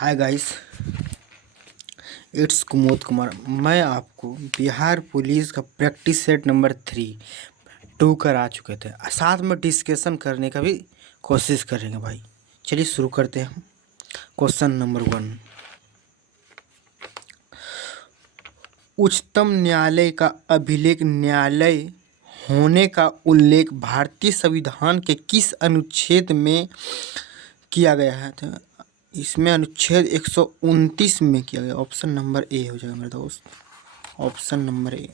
Hi guys, it's Kumod Kumar. मैं आपको Bihar police का प्रैक्टिस सेट नंबर 2 करा चुके थे। साथ में डिस्कशन करने का भी कोशिश करेंगे भाई। चलिए शुरू करते हैं। क्वेश्चन नंबर 1, उच्चतम न्यायालय का अभिलेख न्यायालय होने का उल्लेख भारतीय संविधान के किस अनुच्छेद में किया गया है? तो इसमें अनुच्छेद 129 में किया गया। ऑप्शन नंबर ए हो जाएगा मेरे दोस्त, ऑप्शन नंबर ए।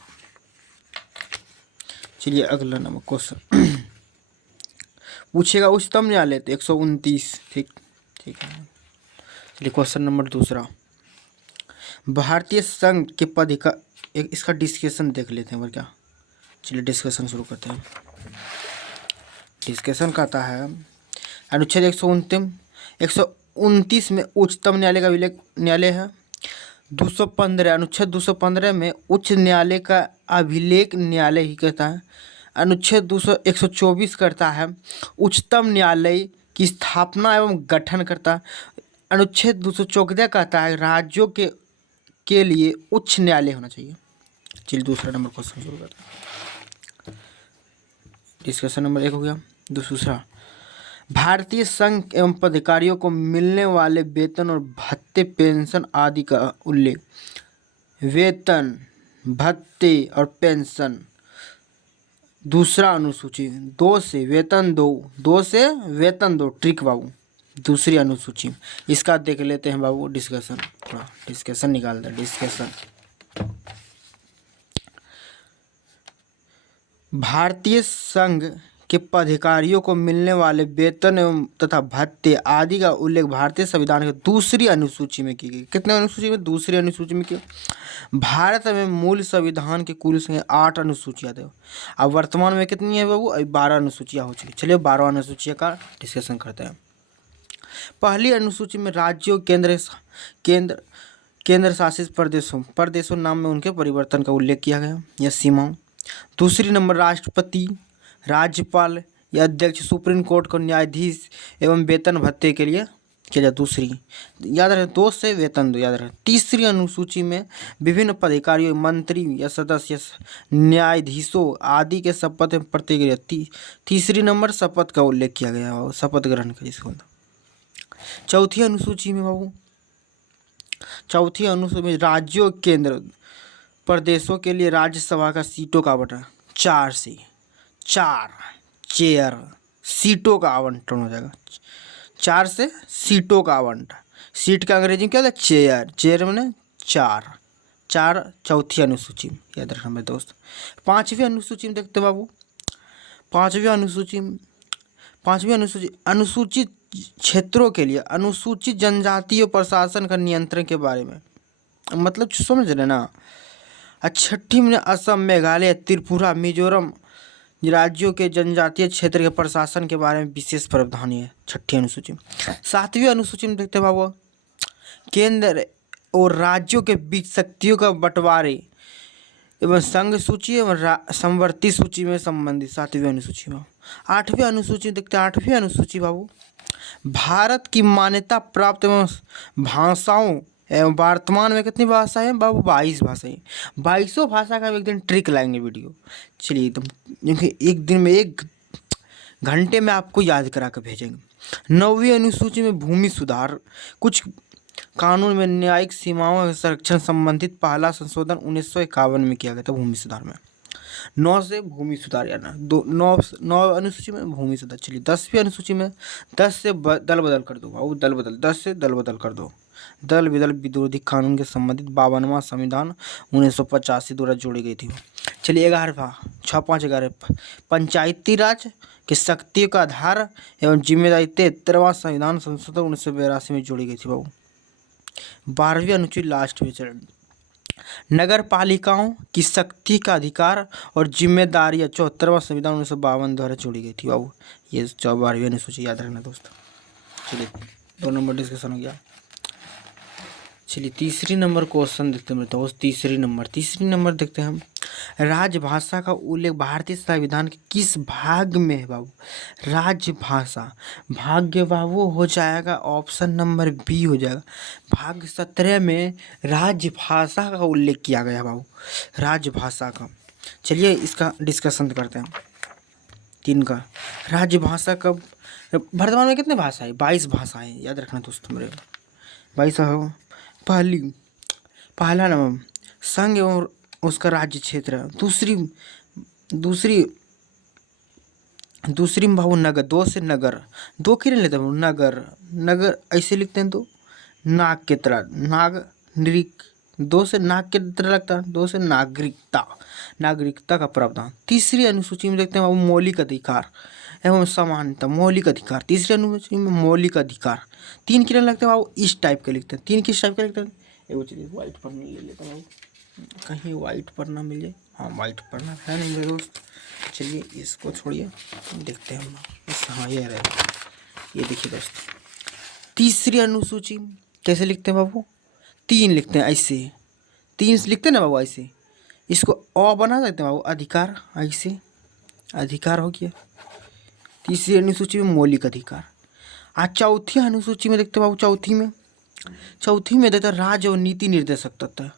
चलिए अगला नंबर क्वेश्चन पूछेगा उच्चतम न्यायालय तो 129। ठीक ठीक है। चलिए क्वेश्चन नंबर 2, भारतीय संघ के पद का इसका डिस्कशन देख लेते हैं। क्या, चलिए डिस्कशन शुरू करते हैं। डिस्कशन कहता है अनुच्छेद 129 में उच्चतम न्यायालय का अभिलेख न्यायालय है। 215 अनुच्छेद 215 में उच्च न्यायालय का अभिलेख न्यायालय ही कहता है। अनुच्छेद 124 करता है उच्चतम न्यायालय की स्थापना एवं गठन करता है। अनुच्छेद 214 कहता है राज्यों के लिए उच्च न्यायालय होना चाहिए। चलिए दूसरा नंबर क्वेश्चन शुरू करते हैं। डिस्कशन नंबर 1 हो गया। दूसरा, भारतीय संघ एवं पदाधिकारियों को मिलने वाले वेतन और भत्ते, पेंशन आदि का उल्लेख। वेतन, भत्ते और पेंशन दूसरा अनुसूची 2 से वेतन 2 से वेतन 2। ट्रिक बाबू, दूसरी अनुसूची इसका देख लेते हैं बाबू। डिस्कशन, थोड़ा डिस्कशन निकाल दे। डिस्कशन, भारतीय संघ के पदाधिकारियों को मिलने वाले वेतन एवं तथा भत्ते आदि का उल्लेख भारतीय संविधान के दूसरी अनुसूची में की गई। कितने अनुसूची में? दूसरी अनुसूची में की। भारत में मूल संविधान के कुल संख्या 8 अनुसूचियाँ थे। अब वर्तमान में कितनी है बाबू? अभी 12 अनुसूचियाँ हो चुकी। चलिए 12 अनुसूचियाँ का डिस्कशन करते हैं। पहली अनुसूची में राज्यों, केंद्र शासित प्रदेशों नाम में उनके परिवर्तन का उल्लेख किया गया या सीमाओं। दूसरी नंबर, राष्ट्रपति, राज्यपाल या अध्यक्ष, सुप्रीम कोर्ट को न्यायाधीश एवं वेतन भत्ते के लिए किया। दूसरी याद रहे 2 से वेतन 2 याद रहे। तीसरी अनुसूची में विभिन्न पदाधिकारियों, मंत्री या सदस्य, न्यायाधीशों आदि के शपथ एवं प्रतिक्रिया। तीसरी नंबर शपथ का उल्लेख किया गया, शपथ ग्रहण का जिसको। चौथी अनुसूची में बाबू, चौथी अनुसूची में राज्यों, केंद्र प्रदेशों के लिए राज्यसभा का सीटों का आवंटन 4 से 4 चेयर सीटों का आवंटन हो जाएगा। 4 से सीटों का आवंटन। सीट का अंग्रेजी में क्या होता है? चेयर। चेयर में 4 चौथी अनुसूची में याद रखना मेरे दोस्त। पांचवी अनुसूची में देखते बाबू। पांचवी अनुसूची अनुसूचित क्षेत्रों के लिए अनुसूचित जनजातीय प्रशासन का नियंत्रण के बारे में, मतलब समझ रहे ना। छठी में असम, मेघालय, त्रिपुरा, मिजोरम राज्यों के जनजातीय क्षेत्र के प्रशासन के बारे में विशेष प्रावधान है छठी अनुसूची में। सातवीं अनुसूची में देखते बाबू, केंद्र और राज्यों के बीच शक्तियों का बंटवारे एवं संघ सूची एवं समवर्ती सूची में संबंधित 7वीं अनुसूची में। 8वीं अनुसूची देखते हैं। 8वीं अनुसूची बाबू, भारत की मान्यता प्राप्त एवं भाषाओं एवं वर्तमान में कितनी भाषा है बाबू? 22 भाषाएं। 22 भाषा का एक दिन ट्रिक लाएंगे वीडियो। चलिए एकदम, क्योंकि एक दिन में 1 घंटे में आपको याद करा कर भेजेंगे। 9वीं अनुसूची में भूमि सुधार, कुछ कानून में न्यायिक सीमाओं के संरक्षण संबंधित पहला संशोधन 1951 में किया गया था भूमि सुधार में। 9 से भूमि सुधार या 9 अनुसूची में भूमि सुधार। चलिए 10वीं अनुसूची में 10 से दल बदल कर दो बाबू। दल बदल 10 से दल बदल कर दो। दल बदल विरोधी कानून के संबंधित 52वां संविधान 1985 द्वारा जोड़ी गई थी। चलिए 11वां 6 5 11 पंचायती राज की शक्तियों का आधार एवं जिम्मेदारी 73वां संविधान संशोधन 1982 में जोड़ी गई थी बाबू। 12वीं अनुसूची लास्ट में चरण, नगर पालिकाओं की शक्ति का अधिकार और जिम्मेदारियां 74वां संविधान 1952 द्वारा जोड़ी गई थी बाबू। ये 12वीं अनुसूची याद रखना दोस्त। चलिए 2 नंबर डिस्कशन हो गया। चलिए तीसरी नंबर क्वेश्चन देखते हैं मेरे दोस्त। तीसरी नंबर देखते हैं हम। राजभाषा का उल्लेख भारतीय संविधान के किस भाग में है बाबू? राजभाषा भाग्य बाबू हो जाएगा ऑप्शन नंबर बी हो जाएगा। भाग 17 में राजभाषा का उल्लेख किया गया बाबू, राजभाषा का। चलिए इसका डिस्कशन करते हैं। 3 का राजभाषा का वर्तमान में कितने भाषा है? 22 भाषाएं, याद रखना दोस्तों मेरे। 22 हो। पहला नंबर संघ और उसका राज्य क्षेत्र। दूसरी में बाबू नगर, 2 से नगर, 2 किरण लेते हैं नगर, नगर ऐसे लिखते हैं तो नाग के तरह, नागरिक, 2 से नाग के तरह लगता है, 2 से नागरिकता, नागरिकता का प्रावधान। तीसरी अनुसूची में देखते हैं बाबू मौलिक अधिकार एवं समानता, मौलिक अधिकार। तीसरी अनुसूची में मौलिक अधिकार। 3 किरण लगते हैं बाबू इस टाइप के लिखते हैं। 3 किस टाइप के लिखते हैं? एगो चलिए व्हाइट पन्ना ले लेता हूँ, कहीं व्हाइट पन्ना मिल जाए। हाँ व्हाइट पन्ना है नहीं मेरे दोस्त। चलिए इसको छोड़िए, देखते हैं हम। हाँ ये रहे, ये देखिए दोस्त। तीसरी अनुसूची कैसे लिखते हैं बाबू? 3 लिखते हैं ऐसे, 3 लिखते हैं ना बाबू ऐसे। इसको अ बना सकते हैं बाबू, अधिकार ऐसे, अधिकार हो गया। तीसरी अनुसूची में मौलिक अधिकार। आज चौथी अनुसूची में देखते हैं बाबू, चौथी में देता राज्य और नीति निर्देशक तत्व।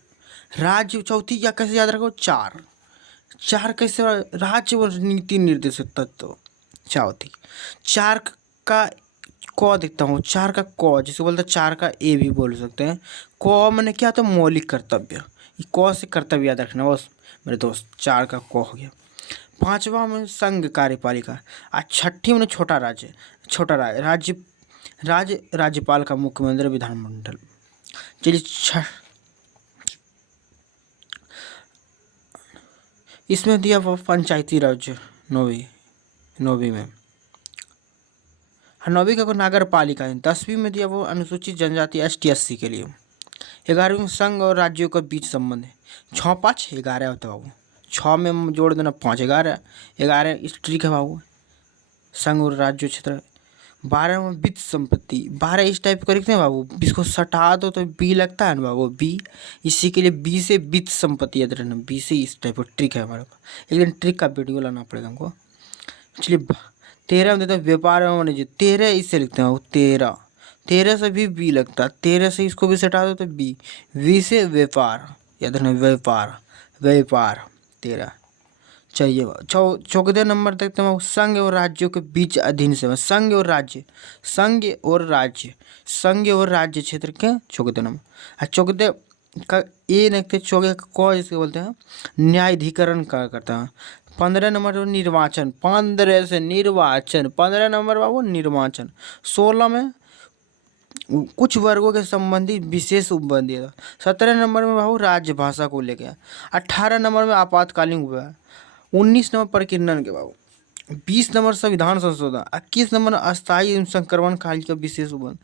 राज्य चौथी या कैसे याद रखो? 4 कैसे? राज्य और नीति निर्देशक तत्व चौथी। 4 का क देखता हूँ, 4 का क जिसे बोलते हैं 4 का ए भी बोल सकते हैं। क मैंने क्या था? मौलिक कर्तव्य। क से कर्तव्य याद रखना बस मेरे दोस्त। 4 का क हो गया। 5वां में संघ कार्यपालिका। और 6ठी में छोटा राज्य, राज्यपाल का मुख्यमंत्री विधानमंडल। चलिए इसमें दिया वो पंचायती राज 9वीं में। हाँ 9वीं का नागर पालिका है। 10वीं में दिया वो अनुसूचित जनजाति ST SC के लिए। 11वीं में संघ और राज्यों के बीच संबंध है। 6 5 11 होता है बाबू, 6 में जोड़ देना 5 11 स्ट्रिक है बाबू, संघ और राज्य क्षेत्र। 12 में वित्त संपत्ति, 12 इस टाइप का लिखते हैं बाबू। इसको सटा दो तो बी लगता है ना बाबू, बी। इसी के लिए बी से वित्त संपत्ति याद रखना, बी से इस टाइप का ट्रिक है हमारे पास। एक दिन ट्रिक का वीडियो लाना पड़ेगा हमको। चलिए 13 में देते हैं व्यापार एवं वाणिज्य। 13 इससे लिखते हैं बाबू, 13 से भी बी लगता है। 13 से इसको भी सटा दो तो बी, वी से व्यापार याद रखना, व्यापार 13। चाहिए 14 नंबर देखते हैं संघ और राज्यों के बीच अधीन सेवा। संघ और राज्य क्षेत्र के 14 नंबर। 14 का ए देखते, 14 का क जिसके बोलते हैं न्यायाधिकरण का करता है। 15 नंबर निर्वाचन, 15 से निर्वाचन, 15 नंबर बाबू निर्वाचन। 16 में कुछ वर्गों के संबंधी विशेष उपबंध दिया। 17 नंबर में बाबू राजभाषा को लेके। 18 नंबर में आपातकालीन उपाय। 19 नंबर प्रकीर्णन के बाबू। 20 नंबर संविधान संशोधन। 21 नंबर अस्थायी एवं संक्रमण काल का विशेष उपबंध।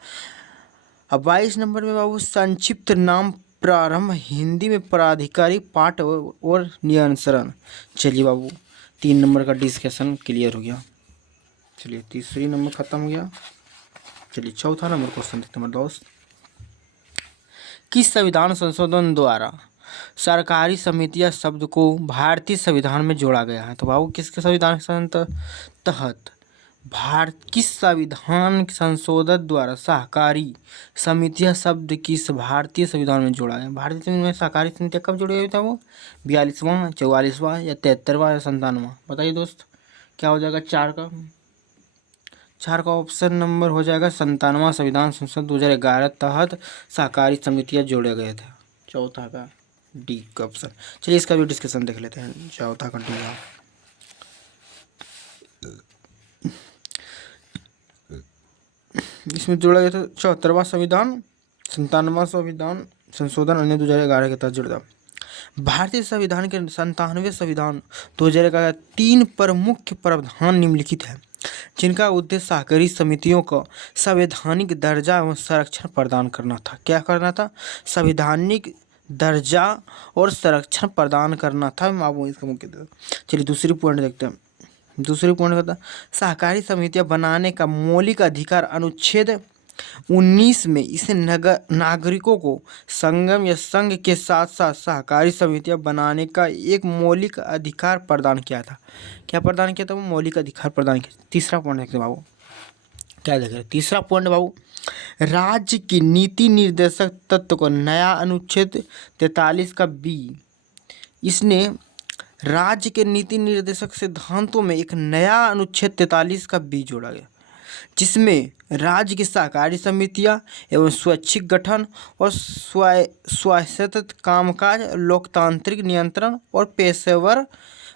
अब 22 नंबर में बाबू संक्षिप्त नाम प्रारंभ हिंदी में प्राधिकारी पाठ और नियंत्रण। चलिए बाबू 3 नंबर का डिस्कशन क्लियर हो गया। चलिए तीसरी नंबर खत्म हो गया। चलिए चौथा नंबर क्वेश्चन देखते हैं दोस्त। किस संविधान संशोधन द्वारा सरकारी समितियां शब्द को भारतीय संविधान में जोड़ा गया है? तो बाबू किसके संविधान तहत किस संविधान संशोधन द्वारा सहकारी समितियां शब्द किस भारतीय संविधान में जोड़ा गया? भारतीय संविधान में सहकारी समितियां कब जोड़ी गई था वो? 42वां, 44वां या 73वां या 97वां? बताइए दोस्त क्या हो जाएगा? 4 का ऑप्शन नंबर हो जाएगा 97वां। संविधान संशोधन 2011 तहत सहकारी समितियां जोड़े गए थे। चौथा का डी का ऑप्शन। चलिए इसका भी डिस्कशन देख लेते हैं। चौथा का डी है। इसमें जोड़ा गया था 74वां संविधान, 97वां संविधान संशोधन अन्य 2011 के तहत जुड़ा। भारतीय संविधान के 97वें संविधान 2011 3 प्रमुख प्रावधान निम्नलिखित है जिनका उद्देश्य सहकारी समितियों को संवैधानिक दर्जा एवं संरक्षण प्रदान करना था। क्या करना था? संवैधानिक दर्जा और संरक्षण प्रदान करना था बाबू इसका मुख्य। चलिए दूसरी पॉइंट देखते हैं। दूसरी पॉइंट कहता है सहकारी समितियां बनाने का मौलिक अधिकार अनुच्छेद 19 में इसे नागरिकों को संगम या संघ के साथ साथ सहकारी समितियां बनाने का एक मौलिक अधिकार प्रदान किया था। क्या प्रदान किया था? वो मौलिक अधिकार प्रदान किया। तीसरा पॉइंट देखते बाबू, क्या देख रहे हैं? तीसरा पॉइंट बाबू, राज्य की नीति निर्देशक तत्व को नया अनुच्छेद 43 का बी, इसने राज्य के नीति निर्देशक सिद्धांतों में एक नया अनुच्छेद 43 का बी जोड़ा गया, जिसमें राज्य की सहकारी समितियां एवं स्वैच्छिक गठन और स्वायत्त कामकाज, लोकतांत्रिक नियंत्रण और पेशेवर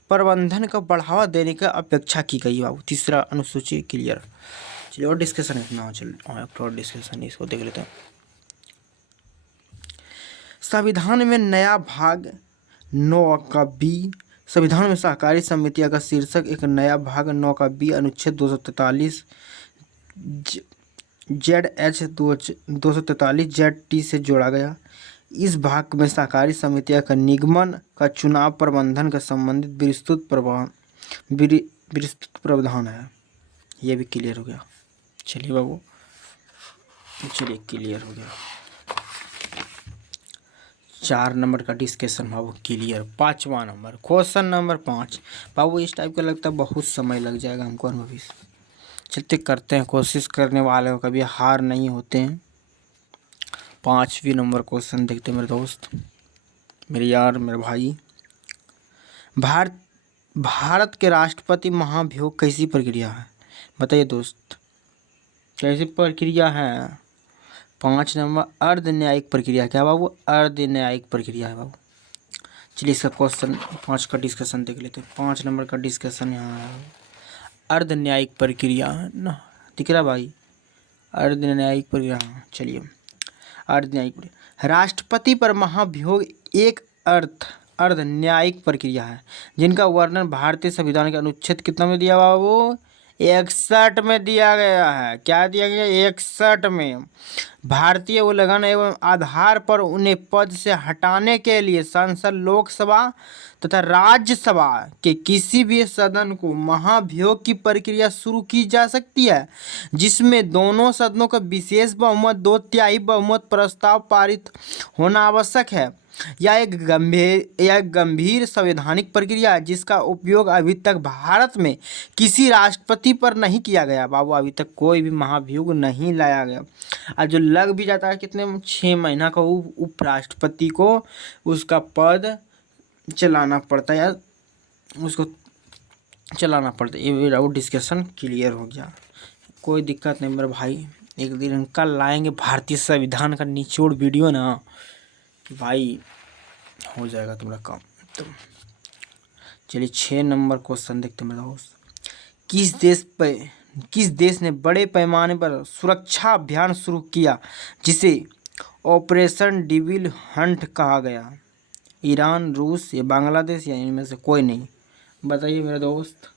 प्रबंधन का बढ़ावा देने की अपेक्षा की गई। बाबू तीसरा अनुसूची क्लियर। चलिए और डिस्कशन इतना और डिस्कशन इसको देख लेते हैं। संविधान में नया भाग 9 का बी, संविधान में सहकारी समितियां का शीर्षक एक नया भाग 9 का बी अनुच्छेद 243 ZH 243 ZT से जोड़ा गया। इस भाग में सहकारी समितियां का निगमन का चुनाव प्रबंधन का संबंधित विस्तृत प्रावधान है। ये भी क्लियर हो गया। चलिए बाबू, चलिए क्लियर हो गया। 4 नंबर का डिस्कशन बाबू क्लियर। 5वां नंबर, क्वेश्चन नंबर 5 बाबू, इस टाइप का लगता है बहुत समय लग जाएगा हमको अभी। चलते करते हैं, कोशिश करने वाले को कभी हार नहीं होते हैं। 5वीं नंबर क्वेश्चन देखते हैं मेरे दोस्त, मेरे यार, मेरे भाई। भारत के राष्ट्रपति महाभियोग कैसी प्रक्रिया है? बताइए दोस्त, कैसी प्रक्रिया है? 5 नंबर, अर्ध न्यायिक प्रक्रिया। क्या बाबू? अर्ध न्यायिक प्रक्रिया है बाबू। चलिए इसका क्वेश्चन 5 का डिस्कशन देख लेते हैं। 5 नंबर का डिस्कशन यहाँ है, अर्ध न्यायिक प्रक्रिया ना, दिख रहा भाई? अर्ध न्यायिक प्रक्रिया। चलिए, अर्ध न्यायिक प्रक्रिया, राष्ट्रपति पर महाभियोग एक अर्ध न्यायिक प्रक्रिया है जिनका वर्णन भारतीय संविधान के अनुच्छेद कितना में दिया बाबू? 61 में दिया गया है। क्या दिया गया? 61 में। भारतीय उल्लंघन एवं आधार पर उन्हें पद से हटाने के लिए संसद, लोकसभा तथा राज्यसभा के किसी भी सदन को महाभियोग की प्रक्रिया शुरू की जा सकती है, जिसमें दोनों सदनों का विशेष बहुमत 2/3 बहुमत प्रस्ताव पारित होना आवश्यक है। यह एक गंभीर संवैधानिक प्रक्रिया है जिसका उपयोग अभी तक भारत में किसी राष्ट्रपति पर नहीं किया गया। बाबू अभी तक कोई भी महाभियोग नहीं लाया गया। और जो लग भी जाता है कितने 6 महीना का, उपराष्ट्रपति को उसका पद चलाना पड़ता है, उसको चलाना पड़ता है। ये डिस्कशन क्लियर हो गया, कोई दिक्कत नहीं मेरे भाई। एक दिन कल लाएंगे भारतीय संविधान का निचोड़ वीडियो ना, कि भाई हो जाएगा तुम्हारा काम। तो चलिए 6 नंबर क्वेश्चन देखते हैं मेरे दोस्त। किस देश ने बड़े पैमाने पर सुरक्षा अभियान शुरू किया जिसे ऑपरेशन डेविल हंट कहा गया? ईरान, रूस या बांग्लादेश या इनमें से कोई नहीं? बताइए मेरे दोस्त।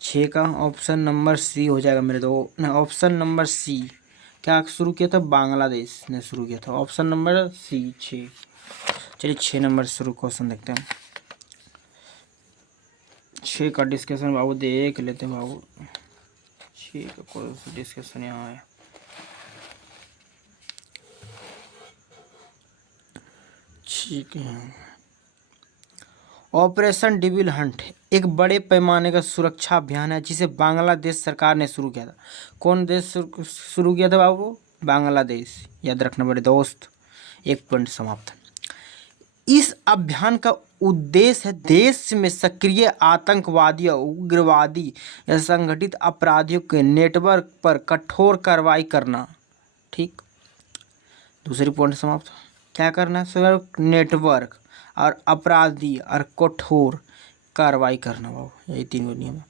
6 का ऑप्शन नंबर सी हो जाएगा मेरे दोस्त। ऑप्शन नंबर सी क्या शुरू किया था? बांग्लादेश ने शुरू किया था। Option number C 6। चलिए 6 नंबर शुरू क्वेश्चन देखते हैं। 6 का डिस्कशन बाबू देख लेते हैं बाबू। 6 का क्वेश्चन डिस्कशन यहाँ है। ठीक है, ऑपरेशन डेविल हंट एक बड़े पैमाने का सुरक्षा अभियान है जिसे बांग्लादेश सरकार ने शुरू किया था। कौन देश शुरू किया था बाबू? बांग्लादेश। याद रखना बड़े दोस्त। 1 पॉइंट समाप्त। इस अभियान का उद्देश्य है देश में सक्रिय आतंकवादियों, उग्रवादी या संगठित अपराधियों के नेटवर्क पर कठोर कार्रवाई करना। ठीक, दूसरी पॉइंट समाप्त। क्या करना है सर? नेटवर्क और अपराधी और कठोर कार्रवाई करना बाबू, यही 3 नियम है।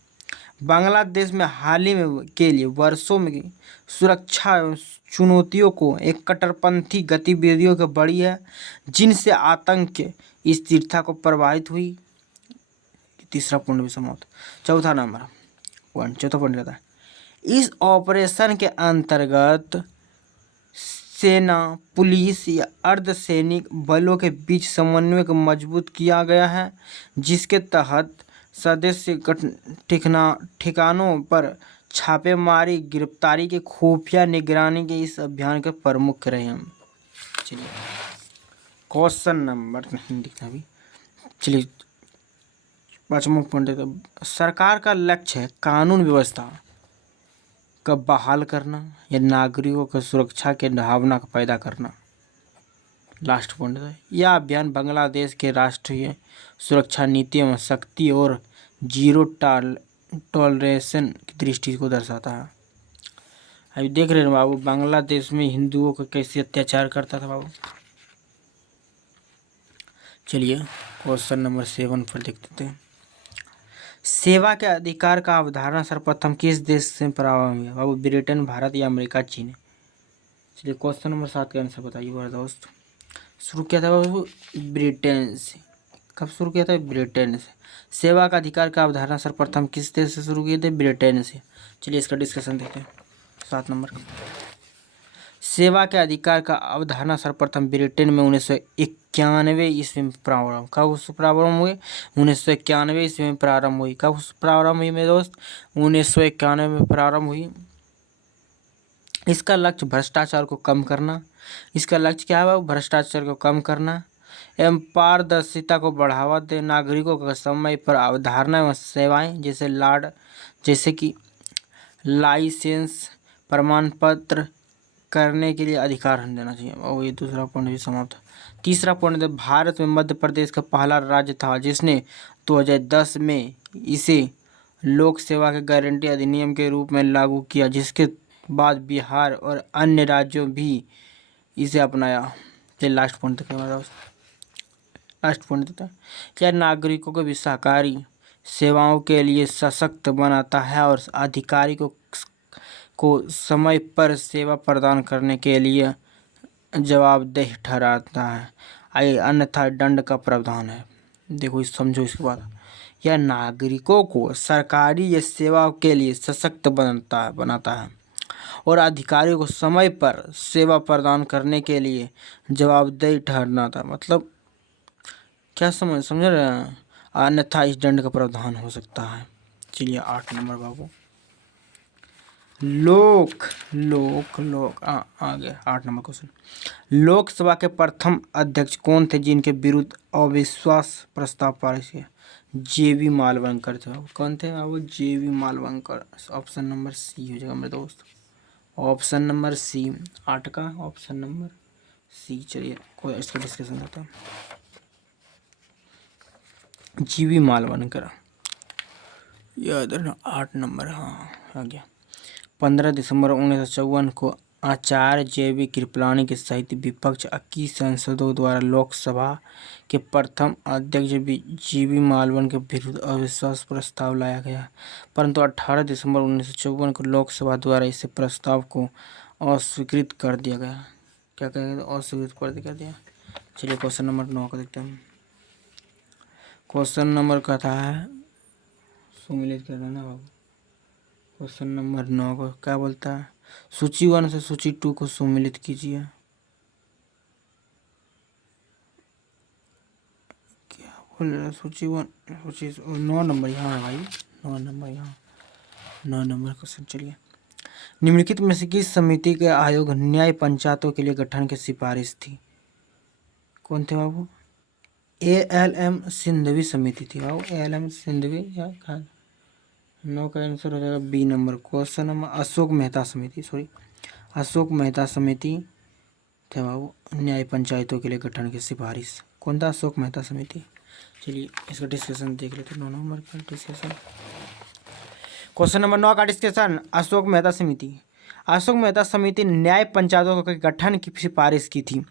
बांग्लादेश में हाल ही में के लिए वर्षों में सुरक्षा चुनौतियों को एक कट्टरपंथी गतिविधियों की बढ़ी है जिनसे आतंक की स्थिरता को प्रभावित हुई। तीसरा पॉइंट भी समाप्त। चौथा पॉइंट कहता है इस ऑपरेशन के अंतर्गत सेना, पुलिस या अर्धसैनिक बलों के बीच समन्वय को मजबूत किया गया है, जिसके तहत सदस्य ठिकानों पर छापेमारी गिरफ्तारी के खुफिया निगरानी के इस अभियान के प्रमुख रहे हम। चलिए क्वेश्चन नंबर नहीं दिखता अभी। चलिए 5वां पॉइंट है, सरकार का लक्ष्य है कानून व्यवस्था का बहाल करना या नागरिकों की सुरक्षा के भावना का पैदा करना। लास्ट पॉइंट है, यह अभियान बांग्लादेश के राष्ट्रीय सुरक्षा नीति में शक्ति और जीरो टॉलरेशन की दृष्टि को दर्शाता है। अभी देख रहे हैं बाबू, बांग्लादेश में हिंदुओं को कैसे अत्याचार करता था बाबू। चलिए क्वेश्चन नंबर 7 पर देख लेते हैं। सेवा के अधिकार का अवधारणा सर्वप्रथम किस देश से प्रारंभ हुआ बाबू? ब्रिटेन, भारत या अमेरिका, चीन। चलिए क्वेश्चन नंबर 7 का आंसर बताइए मेरे दोस्त। शुरू किया था बाबू ब्रिटेन से। कब शुरू किया था? ब्रिटेन से। सेवा का अधिकार का अवधारणा सर्वप्रथम किस देश से शुरू किए थे? ब्रिटेन से। चलिए इसका डिस्कशन देखते हैं। 7 नंबर का, सेवा के अधिकार का अवधारणा सर्वप्रथम ब्रिटेन में 1991 ईस्वी में प्रारंभ। कब प्रारंभ हुए? 1991 ईस्वी में प्रारंभ हुई। कब प्रारंभ हुई मेरे दोस्त? 1991 में प्रारंभ हुई। इसका लक्ष्य भ्रष्टाचार को कम करना। इसका लक्ष्य क्या है? भ्रष्टाचार को कम करना एवं पारदर्शिता को बढ़ावा दे, नागरिकों का समय पर अवधारणा एवं सेवाएं जैसे कि लाइसेंस प्रमाण पत्र करने के लिए अधिकार देना चाहिए। और ये दूसरा पॉइंट भी समाप्त। तीसरा पॉइंट है, भारत में मध्य प्रदेश का पहला राज्य था जिसने 2010 में इसे लोक सेवा के गारंटी अधिनियम के रूप में लागू किया, जिसके बाद बिहार और अन्य राज्यों भी इसे अपनाया। चलिए लास्ट पॉइंट तक लास्ट पॉइंट देता है, क्या नागरिकों को भी सरकारी सेवाओं के लिए सशक्त बनाता है और अधिकारी को समय पर सेवा प्रदान करने के लिए जवाबदेह ठहराता है, अन्यथा दंड का प्रावधान है। देखो इस समझो इसके बाद, यह नागरिकों को सरकारी या सेवाओं के लिए सशक्त बनाता है और अधिकारियों को समय पर सेवा प्रदान करने के लिए जवाबदेह ठहराना था। मतलब क्या समझ रहे हैं? अन्यथा इस दंड का प्रावधान हो सकता है। चलिए 8 नंबर बाबू, आगे 8 नंबर क्वेश्चन, लोकसभा के प्रथम अध्यक्ष कौन थे जिनके विरुद्ध अविश्वास प्रस्ताव पारित किया? जेबी मालवणकर थे। कौन थे बाबू? जेबी मालवणकर। ऑप्शन नंबर सी हो जाएगा मेरे दोस्त, ऑप्शन नंबर सी। 8 का ऑप्शन नंबर सी। चलिए कोई इसका डिस्कशन होता है। जीवी मालवणकर, याद रखना 8 नंबर। हाँ आ गया। 15 दिसंबर 1954 को आचार्य जेबी कृपलानी के सहित विपक्ष 21 सांसदों द्वारा लोकसभा के प्रथम अध्यक्ष जीवी मालवण के विरुद्ध अविश्वास प्रस्ताव लाया गया, परंतु 18 दिसंबर 1954 को लोकसभा द्वारा इस प्रस्ताव को अस्वीकृत कर दिया गया। क्या कहेंगे? अस्वीकृत कर दिया। चलिए क्वेश्चन नंबर 9 को देखते हैं। क्वेश्चन नंबर कहता है सुमिलित कर देना बाबू। क्वेश्चन नंबर 9 को क्या बोलता है? सूची 1 से सूची 2 को सुमिलित कीजिए। क्या बोल रहा है? सूची 1 सूची 9 नंबर यहाँ है भाई, 9 नंबर यहाँ, 9 नंबर क्वेश्चन। चलिए, निम्नलिखित में से किस समिति के आयोग न्याय पंचायतों के लिए गठन की सिफारिश थी? कौन थे बाबू? ALM सिंधवी समिति थी बाबू, ALM सिंधवी। या 9 का आंसर हो जाएगा B number. Question number, Ashok Mehta समिति थे बाबू न्याय पंचायतों के लिए गठन की सिफारिश। कौन था? अशोक मेहता समिति। चलिए इसका डिस्कशन देख लेते हैं। 9 नंबर का डिस्कशन, क्वेश्चन नंबर 9 का डिस्कशन, अशोक मेहता समिति न्याय पंचायतों के गठन की सिफारिश की थी।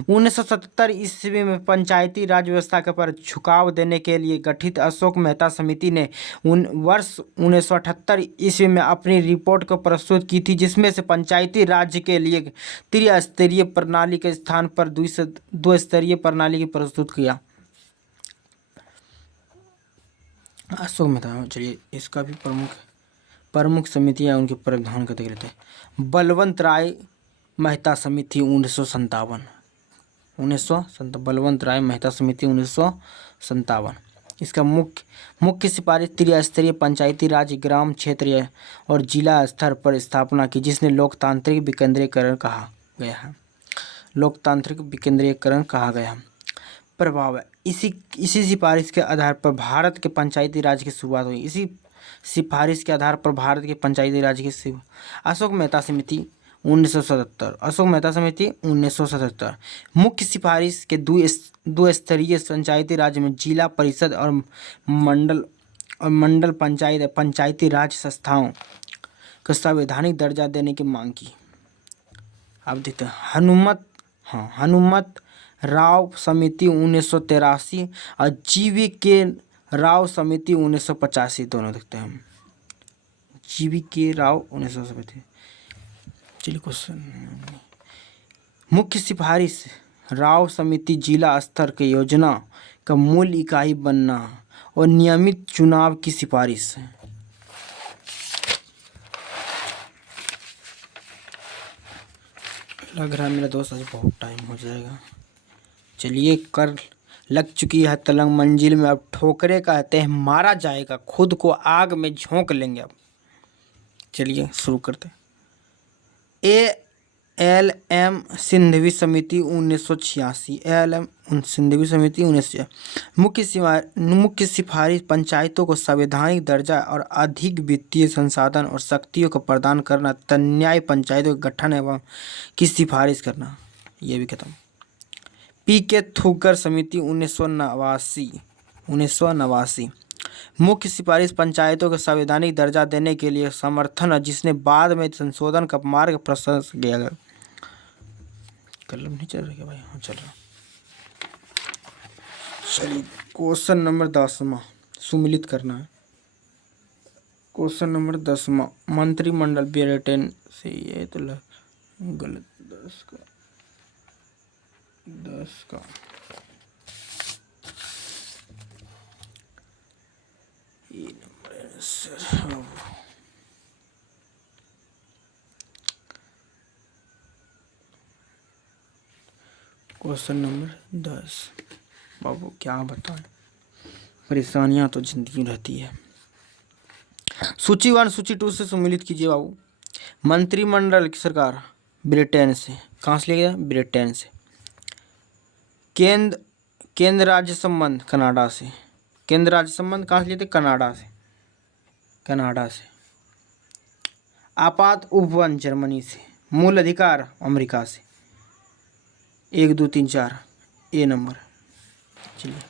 1977 ईस्वी में पंचायती राज व्यवस्था के पर झुकाव देने के लिए गठित अशोक मेहता समिति ने वर्ष 1978 ईस्वी में अपनी रिपोर्ट को प्रस्तुत की थी, जिसमें से पंचायती राज्य के लिए त्रिस्तरीय प्रणाली के स्थान पर दो स्तरीय प्रणाली की प्रस्तुत किया अशोक मेहता। चलिए इसका भी प्रमुख समितियाँ उनके प्रावधान का देख लेते हैं। बलवंत राय मेहता समिति 1957, बलवंत राय मेहता समिति 1957। इसका मुख्य सिफारिश त्रिस्तरीय पंचायती राज ग्राम क्षेत्रीय और जिला स्तर पर स्थापना की, जिसने लोकतांत्रिक विकेंद्रीकरण कहा गया है। लोकतांत्रिक विकेंद्रीकरण कहा गया। प्रभाव है, इसी सिफारिश के आधार पर भारत के पंचायती राज की शुरुआत हुई। इसी सिफारिश के आधार पर भारत के पंचायती राज की अशोक मेहता समिति 1977। अशोक मेहता समिति 1977। मुख्य सिफारिश के दो स्तरीय पंचायती राज में जिला परिषद और मंडल पंचायती राज संस्थाओं को संवैधानिक दर्जा देने की मांग की। अब देखते हैं हनुमत राव समिति 1983 और जीवी के राव समिति 1985 दोनों देखते हैं। जीवी के राव 1985। चलिए क्वेश्चन। मुख्य सिफारिश राव समिति जिला स्तर के योजना का मूल इकाई बनना और नियमित चुनाव की सिफारिश। लग रहा है मेरा दोस्त आज बहुत टाइम हो जाएगा। चलिए कर लग चुकी है तलंग मंजिल में, अब ठोकरे कहते हैं मारा जाएगा, खुद को आग में झोंक लेंगे। अब चलिए शुरू करते हैं। ALM सिंधवी समिति 1986। ALM सिंधवी समिति 1986। मुख्य सिफारिश पंचायतों को संवैधानिक दर्जा और अधिक वित्तीय संसाधन और शक्तियों को प्रदान करना तथा न्याय पंचायतों के गठन एवं की सिफारिश करना। ये भी खत्म। PK थुक्कर समिति 1989। मुख्य सिफारिश पंचायतों को संवैधानिक दर्जा देने के लिए समर्थन है, जिसने बाद में संशोधन का मार्ग प्रशस्त किया गया। कलम नहीं चल रहा भाई? हाँ चल रहा। चलिए क्वेश्चन नंबर 10वां सुमिलित करना है। क्वेश्चन नंबर 10वां मंत्रिमंडल ब्रिटेन से, ये तो गलत 10 का ये नंबर आंसर। Question number 10। बाबू क्या बताएं, परेशानियां तो जिंदगी रहती है। सूची 1 सूची 2 से सम्मिलित कीजिए बाबू। मंत्रिमंडल की सरकार ब्रिटेन से, कहाँ से लिया गया? ब्रिटेन से। केंद्र राज्य संबंध कनाडा से। केंद्र राज्य संबंध कहाँ से लिए थे? कनाडा से। आपात उपवन जर्मनी से। मूल अधिकार अमेरिका से। 1 2 3 4 ए नंबर। चलिए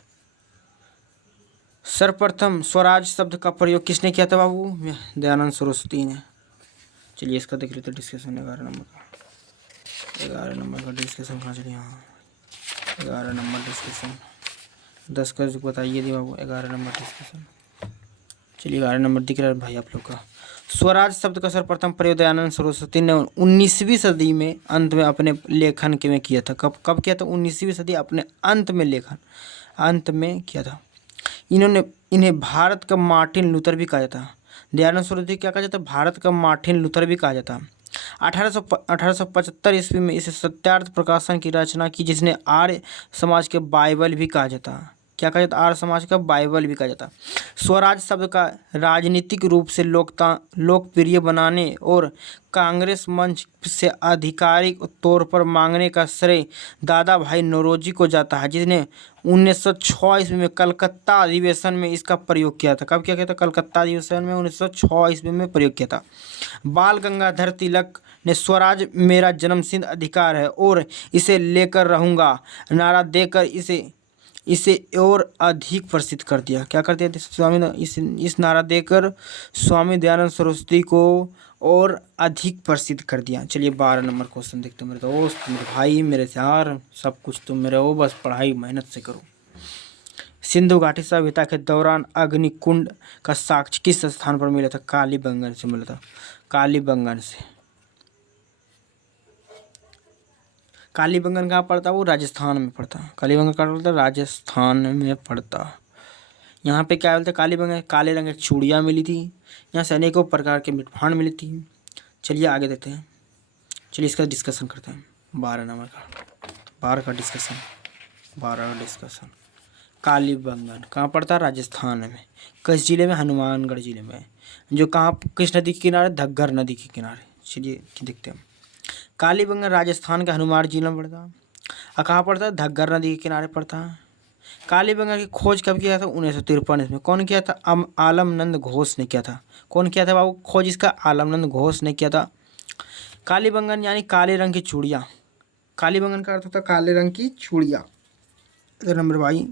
सर्वप्रथम स्वराज शब्द का प्रयोग किसने किया था बाबू? दयानंद सरस्वती ने। चलिए इसका देख लेते डिस्कशन। 11 नंबर का डिस्कशन कहाँ चलिए? हाँ 11 नंबर डिस्कशन। 10 का बताइए दी बाबू। 11 नंबर डिस्कशन। चलिए 11 नंबर दिख रहा है भाई आप लोग का। स्वराज शब्द का सर्वप्रथम प्रयोग दयानंद सरस्वती ने 19वीं सदी में अंत में अपने लेखन के में किया था। कब किया था? 19वीं सदी अपने अंत में किया था। इन्हें भारत का मार्टिन लूथर भी कहा जाता है। दयानंद सरस्वती क्या कहा जाता है? भारत का मार्टिन लूथर भी कहा जाता है। 1875 ईस्वी में इसे सत्यार्थ प्रकाशन की रचना की, जिसने आर्य समाज के बाइबल भी कहा जाता है। क्या कहा जाता? आर्य समाज का बाइबल भी कहा जाता। स्वराज शब्द का राजनीतिक रूप से लोकप्रिय बनाने और कांग्रेस मंच से आधिकारिक तौर पर मांगने का श्रेय दादा भाई नौरोजी को जाता है, जिसने 1906 ईस्वी में कलकत्ता अधिवेशन में इसका प्रयोग किया था। कब किया गया था? कलकत्ता अधिवेशन में 1906 ईस्वी में प्रयोग किया था। बाल गंगाधर तिलक ने स्वराज मेरा जन्मसिद्ध अधिकार है और इसे लेकर रहूँगा नारा देकर इसे और अधिक प्रसिद्ध कर दिया। क्या कर दिया? स्वामी इस नारा देकर स्वामी दयानंद सरस्वती को और अधिक प्रसिद्ध कर दिया। चलिए 12 नंबर क्वेश्चन देखते हैं मेरे दोस्त, मेरे भाई, मेरे यार, सब कुछ तुम मेरे हो, बस पढ़ाई मेहनत से करो। सिंधु घाटी सभ्यता के दौरान अग्निकुंड का साक्ष्य किस स्थान पर मिला था? कालीबंगन से मिला था। कालीबंगन से। कालीबंगन कहाँ पड़ता? वो राजस्थान में पड़ता। कालीबंगन कहाँ पड़ता? राजस्थान में पड़ता। यहाँ पे क्या बोलते? कालीबंगन काले रंग की चूड़ियाँ मिली थी। यहाँ से अनेकों प्रकार के मिठान मिली थी। चलिए आगे देखते हैं। चलिए इसका डिस्कशन करते हैं। 12 नंबर का 12 का डिस्कशन। कालीबंगन कहाँ पड़ता है? राजस्थान में। किस जिले में? हनुमानगढ़ जिले में। जो कहाँ, किस नदी के किनारे? घग्गर नदी के किनारे। चलिए देखते हैं। कालीबंगन राजस्थान के हनुमान जिले में पड़ता है। और कहाँ पड़ता है? घग्गर नदी के किनारे पड़ता है। कालीबंगन की खोज कब किया था? 1953 इसमें। कौन किया था? आलमनंद घोष ने किया था। कौन किया था बाबू खोज इसका? आलमनंद घोष ने किया था। कालीबंगन यानी काले रंग की चूड़ियाँ। कालीबंगन का अर्थ होता है काले रंग की चूड़ियाँ। नंबर भाई,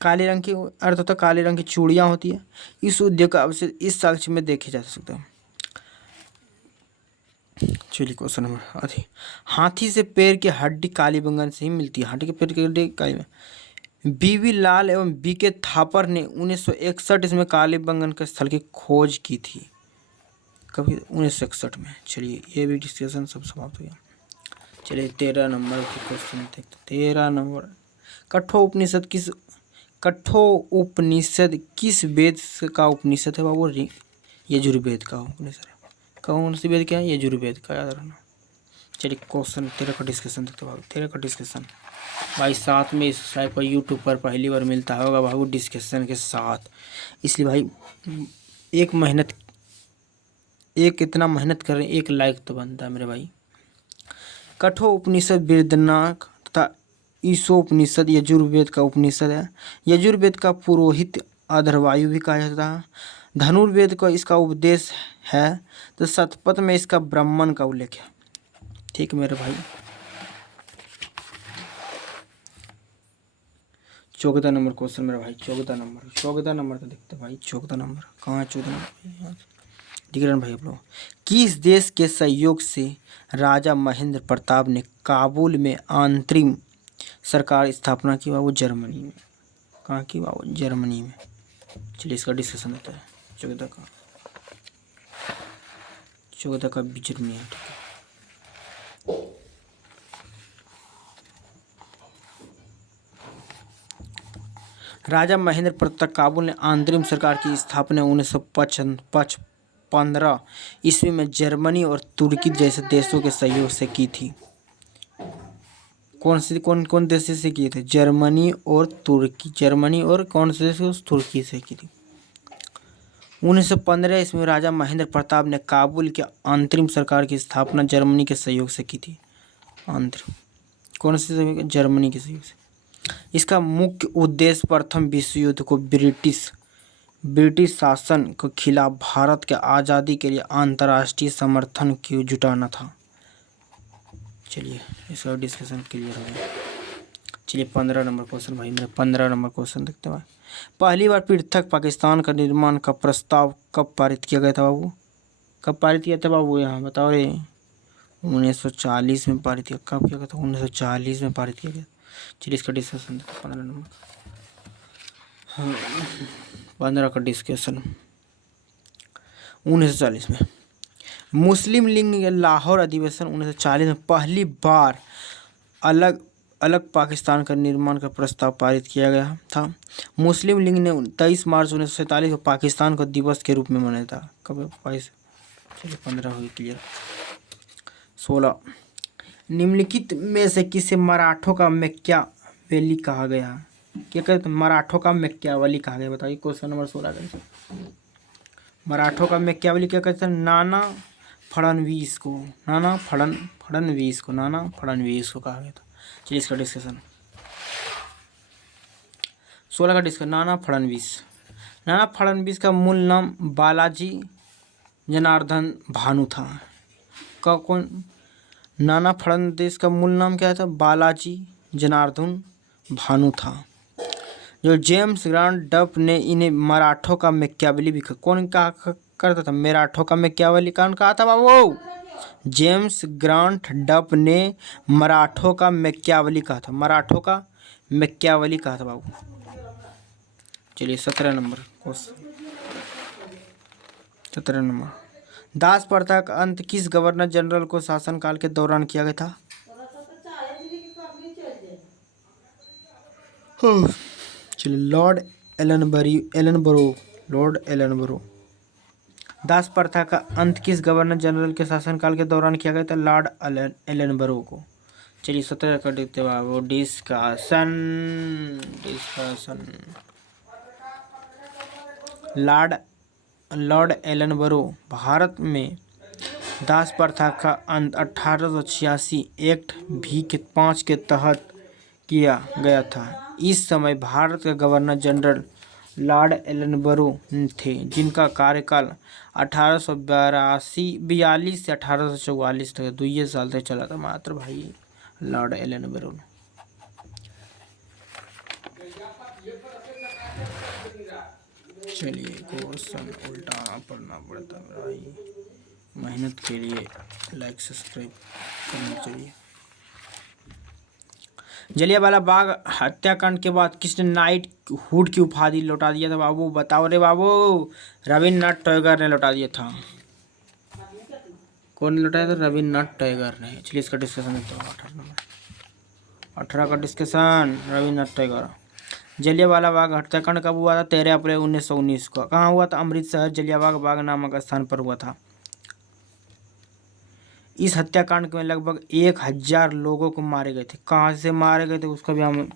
काले रंग की अर्थ होता है काले रंग की चूड़ियाँ होती है। इस उद्योग का अवशेष इस साक्ष्य में देखे जा सकते हैं। चलिए क्वेश्चन नंबर अधिक। हाथी से पैर की हड्डी कालीबंगन से ही मिलती है। हाथी के पैर की हड्डी काली। बीवी लाल एवं बीके थापर ने 1961 इसमें कालीबंगन के स्थल की खोज की थी। कभी 1961 में। चलिए ये भी डिस्कशन सब समाप्त हो गया। चलिए 13 नंबर के क्वेश्चन देखते। 13 नंबर, कठोपनिषद किस वेद का उपनिषद है बाबू? यजुर्वेद का उपनिषद है। कौन सी वेद क्या है? यजुर्वेद का, याद रखना। चलिए क्वेश्चन 13 का डिस्कशन देखते भाई। 13 का डिस्कशन भाई साथ में इस साइट पर यूट्यूब पर पहली बार मिलता होगा भाई डिस्कशन के साथ, इसलिए भाई इतना मेहनत कर रहे हैं, एक लाइक तो बनता है मेरे भाई। कठोपनिषद वेदनाक तथा ईशोपनिषद यजुर्वेद का उपनिषद है। यजुर्वेद का पुरोहित अधर्वायु भी कहा जाता है। धनुर्वेद का इसका उपदेश है। तो शतपथ में इसका ब्राह्मण का उल्लेख है। ठीक मेरे भाई। 14 नंबर क्वेश्चन मेरा भाई। 14 नंबर तो देखते भाई। 14 नंबर कहाँ है? 14 नंबर दिख रहा है भाई आप लोग। किस देश के सहयोग से राजा महेंद्र प्रताप ने काबुल में अंतरिम सरकार स्थापना की? वो जर्मनी में। कहाँ की? वो जर्मनी में। चलिए इसका डिस्कशन होता है। 14 का जर्मनी है। राजा महेंद्र प्रताप काबुल ने अंतरिम सरकार की स्थापना 1915 ईस्वी में जर्मनी और तुर्की जैसे देशों के सहयोग से की थी। कौन देश से किए थे? जर्मनी और तुर्की। जर्मनी और कौन से देश? तुर्की से की थी। 1915 ईस्वी में राजा महेंद्र प्रताप ने काबुल के अंतरिम सरकार की स्थापना जर्मनी के सहयोग से की थी। अंतरिम कौन से सहयोग? जर्मनी के सहयोग से। इसका मुख्य उद्देश्य प्रथम विश्व युद्ध को ब्रिटिश शासन के खिलाफ भारत के आज़ादी के लिए अंतर्राष्ट्रीय समर्थन की जुटाना था। चलिए इसका डिस्कशन क्लियर हो गया। चलिए 15 नंबर क्वेश्चन भाई मेरा। 15 नंबर क्वेश्चन देखते हैं। पहली बार पृथक पाकिस्तान का निर्माण का प्रस्ताव कब पारित किया गया था बाबू? कब पारित किया था बाबू? यहाँ बताओ रे। 1940 में पारित किया। कब किया गया था? 1940 में पारित किया गया। चलिए इसका डिस्कशन 15 नंबर। हाँ 15 का डिस्कशन। 1940 में मुस्लिम लीग के लाहौर अधिवेशन 1940 में पहली बार अलग अलग पाकिस्तान का निर्माण का प्रस्ताव पारित किया गया था। मुस्लिम लीग ने 23 मार्च 1947 को पाकिस्तान को दिवस के रूप में मनाया था। कब? 22। चलिए 15 हो गई क्लियर। 16 निम्नलिखित में से किसे मराठों का मैकियावेली कहा गया? क्या कहते हैं? मराठों का मैकियावेली कहा गया। बताइए क्वेश्चन नंबर 16 का। मराठों का मैकियावेली क्या कहते हैं? नाना फड़नवीस को कहा गया था। चलिए इसका डिस्कशन 16 का डिस्कशन। नाना फड़नवीस का मूल नाम बालाजी जनार्दन भानु था। कौन? नाना फड़नवीस का मूल नाम क्या था? बालाजी जनार्दन भानु था। जो जेम्स ग्रांट डफ ने इन्हें मराठों का मैकियावेली भी कौन कहा करता था? मराठों का मैकियावेली कौन कहा था बाबू? जेम्स ग्रांट डफ ने मराठों का मैकियावेली कहा था। मराठों का मैकियावेली कहा था बाबू। चलिए 17 नंबर क्वेश्चन। 17 नंबर दास प्रथा का अंत किस गवर्नर जनरल को शासनकाल के दौरान किया गया था? चलिए लॉर्ड एलनबरो। दास प्रथा का अंत किस गवर्नर जनरल के शासनकाल के दौरान किया गया था? लॉर्ड एलनबरो को। चलिए 17 कर देते बाबू। डिस्कशन लॉर्ड एलनबरो भारत में दास प्रथा का अंत 1886 एक्ट भी के 5 के तहत किया गया था। इस समय भारत के गवर्नर जनरल लॉर्ड एलनबरो थे, जिनका कार्यकाल 1842 से 1844 तक 2 साल तक चला था मात्र भाई लॉर्ड एलनबरो। चलिए क्वेश्चन उल्टा पढ़ना पड़ता है भाई, मेहनत के लिए लाइक सब्सक्राइब करना चाहिए। जलियांवाला बाग हत्याकांड के बाद किसने नाइट हुड की उपाधि लौटा दिया था बाबू? बताओ रे बाबू। रविन्द्रनाथ टैगोर ने लौटा दिया था। कौन लौटाया था? रविन्द्रनाथ टैगोर ने। चलिए इसका डिस्कशन देखते हैं। 18 का डिस्कशन रविन्द्रनाथ टैगोर। जलियांवाला बाग हत्याकांड कब हुआ था? 13 अप्रैल 1919 को। कहाँ हुआ था? अमृतसर जलियांवाला बाग नामक स्थान पर हुआ था। इस हत्याकांड में लगभग 1000 लोगों को मारे गए थे। कहाँ से मारे गए थे उसका भी हम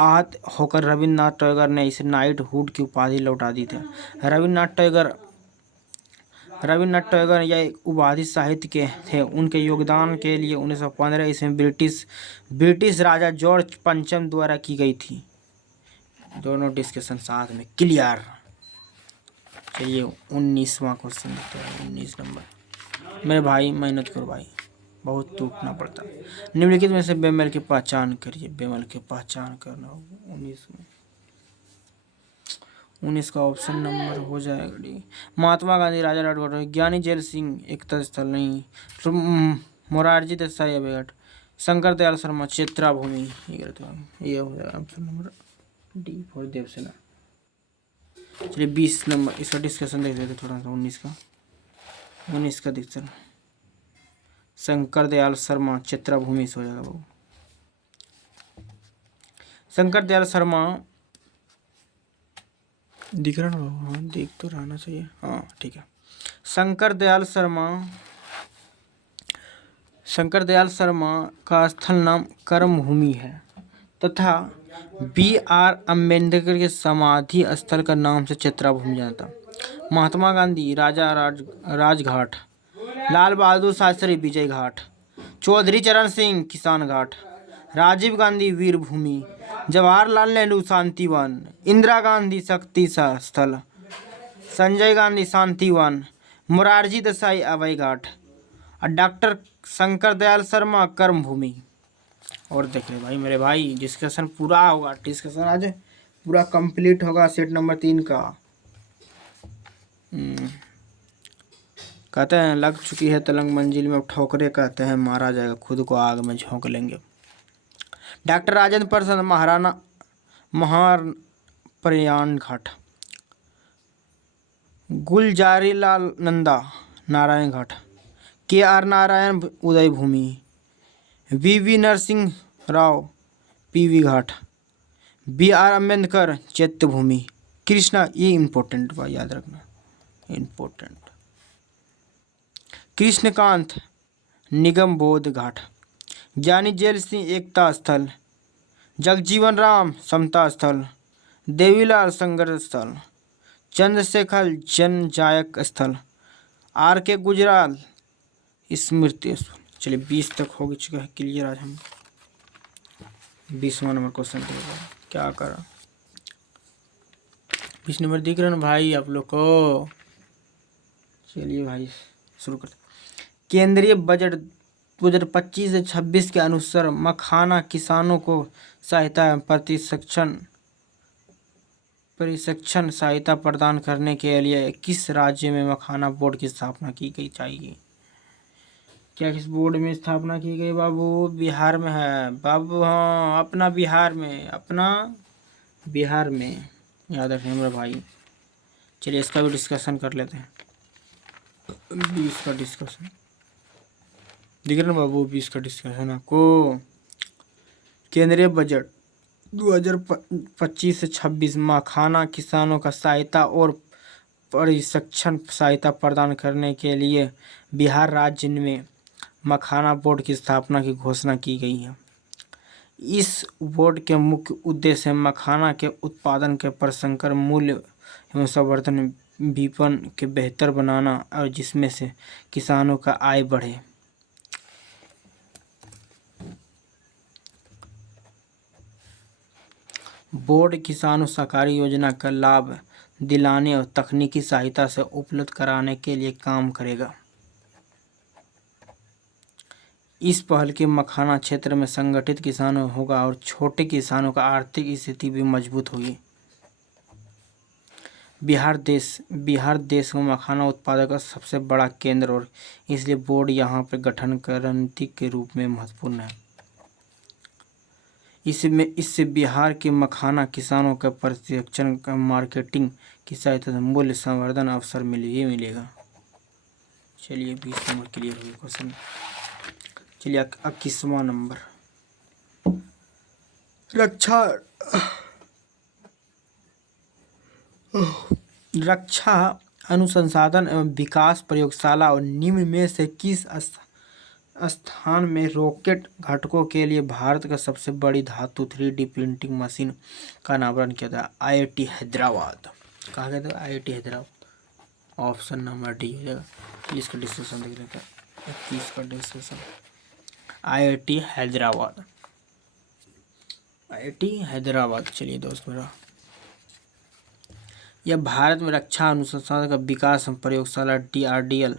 आहत होकर रविन्द्रनाथ टैगोर ने इसे नाइट हुड की उपाधि लौटा दी थी। रविन्द्रनाथ टैगोर यह उपाधि साहित्य के थे। उनके योगदान के लिए 1915 ईस्वी में ब्रिटिश राजा जॉर्ज पंचम द्वारा की गई थी। दोनों डिस्कशन साथ में क्लियर। चलिए 19वां क्वेश्चन देखते हैं। 19 नंबर। मेरे भाई मेहनत करो भाई, बहुत टूटना पड़ता है। निम्नलिखित में से बेमेल की पहचान करिए। बेमेल की पहचान करना होगा 19 का ऑप्शन नंबर हो जाएगा। महात्मा गांधी, राजा राठौर, ज्ञानी जैल सिंह एकता स्थल नहीं, मोरारजी देसाई अवैघट, शंकर दयाल शर्मा चित्रा भूमि। ये हो जाएगा option number D for Devsena. चलिए 20 नंबर इसका डिस्कशन देख लेते थोड़ा सा। 19 का डिस्कशन शंकर दयाल शर्मा चित्रा भूमि से हो जाएगा बाबू। शंकर दयाल शर्मा दिख रहा ना बाबू? हाँ दिख तो रहना चाहिए। हाँ ठीक है। शंकर दयाल शर्मा का स्थल नाम कर्मभूमि है तथा BR अम्बेडकर के समाधि स्थल का नाम से चित्रा भूमि जाता। महात्मा गांधी राजा राजघाट, लाल बहादुर शास्त्री विजय घाट, चौधरी चरण सिंह किसान घाट, राजीव गांधी वीर भूमि, जवाहरलाल नेहरू शांति वन, इंदिरा गांधी शक्ति स्थल, संजय गांधी शांति वन, मोरारजी देसाई अभय घाट और डॉक्टर शंकर दयाल शर्मा कर्म भूमि। और देख रहे भाई मेरे भाई डिस्कशन पूरा होगा। डिस्कशन आज पूरा कंप्लीट होगा सेट नंबर 3 का। कहते हैं लग चुकी है तलंग मंजिल में, ठोकरे कहते हैं मारा जाएगा, खुद को आग में झोंक लेंगे। डॉक्टर राजेंद्र प्रसाद महार प्रयाण घाट, गुलजारीलाल नंदा नारायण घाट, KR नारायण उदय भूमि, VV नरसिंह राव PV घाट, BR अम्बेडकर चैत्य भूमि, कृष्णा। ये इम्पोर्टेंट बात याद रखना, इम्पोर्टेंट। कृष्णकांत निगम बोध घाट, ज्ञानी जैल सिंह एकता स्थल, जगजीवन राम समता स्थल, देवीलाल संघर्ष स्थल, चंद्रशेखर जनजायक स्थल, RK गुजराल स्मृति स्थल। चलिए 20 तक हो चुका है क्लियर। आज हम 20वां नंबर क्वेश्चन करेंगे। क्या करा 20 नंबर दिख रहा ना भाई आप लोग को? चलिए भाई शुरू करते। केंद्रीय बजट 2025 से 26 के अनुसार मखाना किसानों को सहायता प्रशिक्षण सहायता प्रदान करने के लिए किस राज्य में मखाना बोर्ड की स्थापना की गई चाहिए? क्या किस बोर्ड में स्थापना की गई बाबू? बिहार में है बाबू। हाँ अपना बिहार में याद रखें मेरे भाई। चलिए इसका भी डिस्कशन कर लेते हैं। 20 का डिस्कशन दिख रहा ना बाबू? 20 का डिस्कशन आपको। केंद्रीय बजट 2025 से 26 मखाना किसानों का सहायता और प्रशिक्षण सहायता प्रदान करने के लिए बिहार राज्य में मखाना बोर्ड की स्थापना की घोषणा की गई है। इस बोर्ड के मुख्य उद्देश्य मखाना के उत्पादन के प्रसंस्करण, मूल्य एवं संवर्धन, विपणन के बेहतर बनाना और जिसमें से किसानों का आय बढ़े। बोर्ड किसानों सहकारी योजना का लाभ दिलाने और तकनीकी सहायता से उपलब्ध कराने के लिए काम करेगा। इस पहल के मखाना क्षेत्र में संगठित किसानों होगा और छोटे किसानों का आर्थिक स्थिति भी मजबूत होगी। बिहार देश में मखाना उत्पादन का सबसे बड़ा केंद्र और इसलिए बोर्ड यहाँ पर गठन क्रांति के रूप में महत्वपूर्ण है। इससे बिहार के मखाना किसानों का प्रशिक्षण, मार्केटिंग की सहायता से मूल्य संवर्धन अवसर मिलेगा। चलिए 20 नंबर क्लियर हो गया क्वेश्चन। चलिए 21वां नंबर, रक्षा अनुसंधान एवं विकास प्रयोगशाला और निम्न में से किस स्थान में रॉकेट घटकों के लिए भारत का सबसे बड़ी धातु 3D प्रिंटिंग मशीन का अनावरण किया था? IIT हैदराबाद। कहा गया था? IIT Hyderabad. Option number D हो जाएगा। इसका डिस्कशन देख लेते हैं। 21 का discussion, IIT Hyderabad, IIT Hyderabad. चलिए दोस्त मेरा, यह भारत में रक्षा अनुसंधान का विकास प्रयोगशाला DRDL,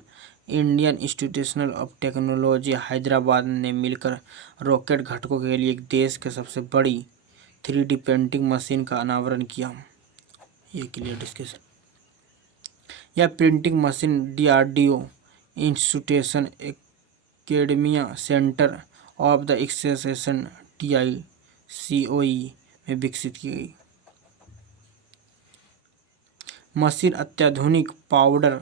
Indian institution of technology Hyderabad ने मिलकर रॉकेट घटकों के लिए एक देश के सबसे बड़ी 3D प्रिंटिंग मशीन का अनावरण किया। ये क्लियर डिस्कशन। यह printing machine DRDO institution academia centre of the acceleration DICOE में विकसित की गई। मशीन अत्याधुनिक पाउडर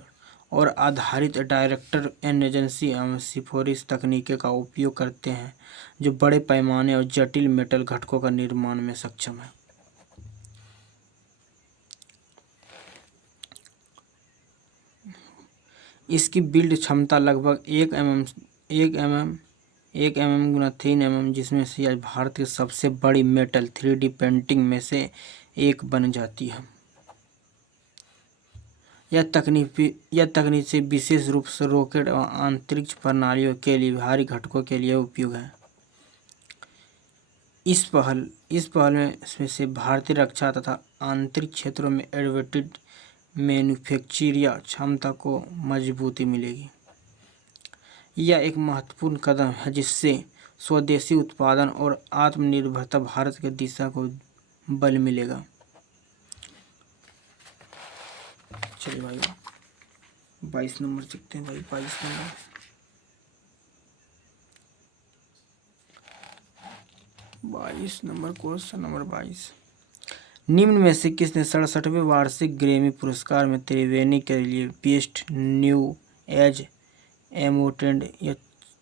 और आधारित डायरेक्टर एजेंसी एवं सिफारिश तकनीक का उपयोग करते हैं जो बड़े पैमाने और जटिल मेटल घटकों का निर्माण में सक्षम है। इसकी बिल्ड क्षमता लगभग 1 mm गुना 3 mm, जिसमें से आज भारत की सबसे बड़ी मेटल 3D प्रिंटिंग में से एक बन जाती है। यह तकनीक से विशेष रूप से रॉकेट एवं अंतरिक्ष प्रणालियों के लिए भारी घटकों के लिए उपयोग है। इस पहल में से भारतीय रक्षा तथा अंतरिक्ष क्षेत्रों में एडवांस्ड मैन्युफैक्चरिंग क्षमता को मजबूती मिलेगी। यह एक महत्वपूर्ण कदम है जिससे स्वदेशी उत्पादन और आत्मनिर्भरता भारत की दिशा को बल मिलेगा। चलिए भाई 22 नंबर सीखते हैं भाई। 22 नंबर क्वेश्चन नंबर 22, निम्न में से किसने 67वें वार्षिक ग्रैमी पुरस्कार में त्रिवेणी के लिए बेस्ट न्यू एज एमोटेंड या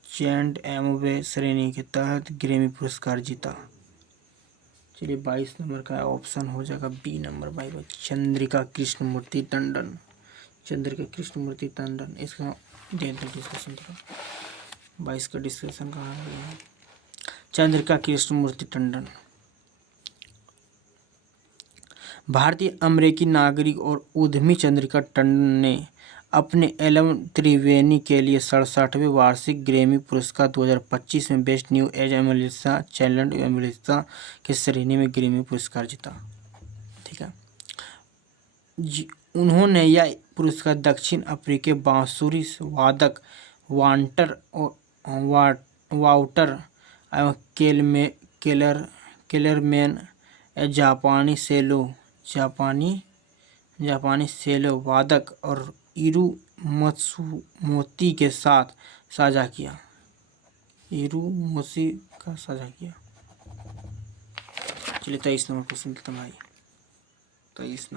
चैंट एमवे श्रेणी के तहत ग्रैमी पुरस्कार जीता? चलिए 22 नंबर का ऑप्शन हो जाएगा बी नंबर भाई, चंद्रिका कृष्णमूर्ति टंडन। चंद्रिका कृष्णमूर्ति टंडन। इसका डिस्कशन था 22 का डिस्कशन कहाँ है? चंद्रिका कृष्णमूर्ति टंडन भारतीय अमेरिकी नागरिक और उद्यमी चंद्रिका टंडन ने अपने एल्बम त्रिवेणी के लिए 67वें वार्षिक ग्रैमी पुरस्कार 2025 में बेस्ट न्यू एज एमेलिसा चैलेंज एमेलिसा की श्रेणी में ग्रैमी पुरस्कार जीता। ठीक है, उन्होंने यह पुरस्कार दक्षिण अफ्रीकी बांसुरी वादक वाउटर एवं केलरमैन, जापानी सेलो वादक और इरू मत्सुमोतो के साथ साझा किया। चलिए 23 नंबर क्वेश्चन देता हूँ भाई। 23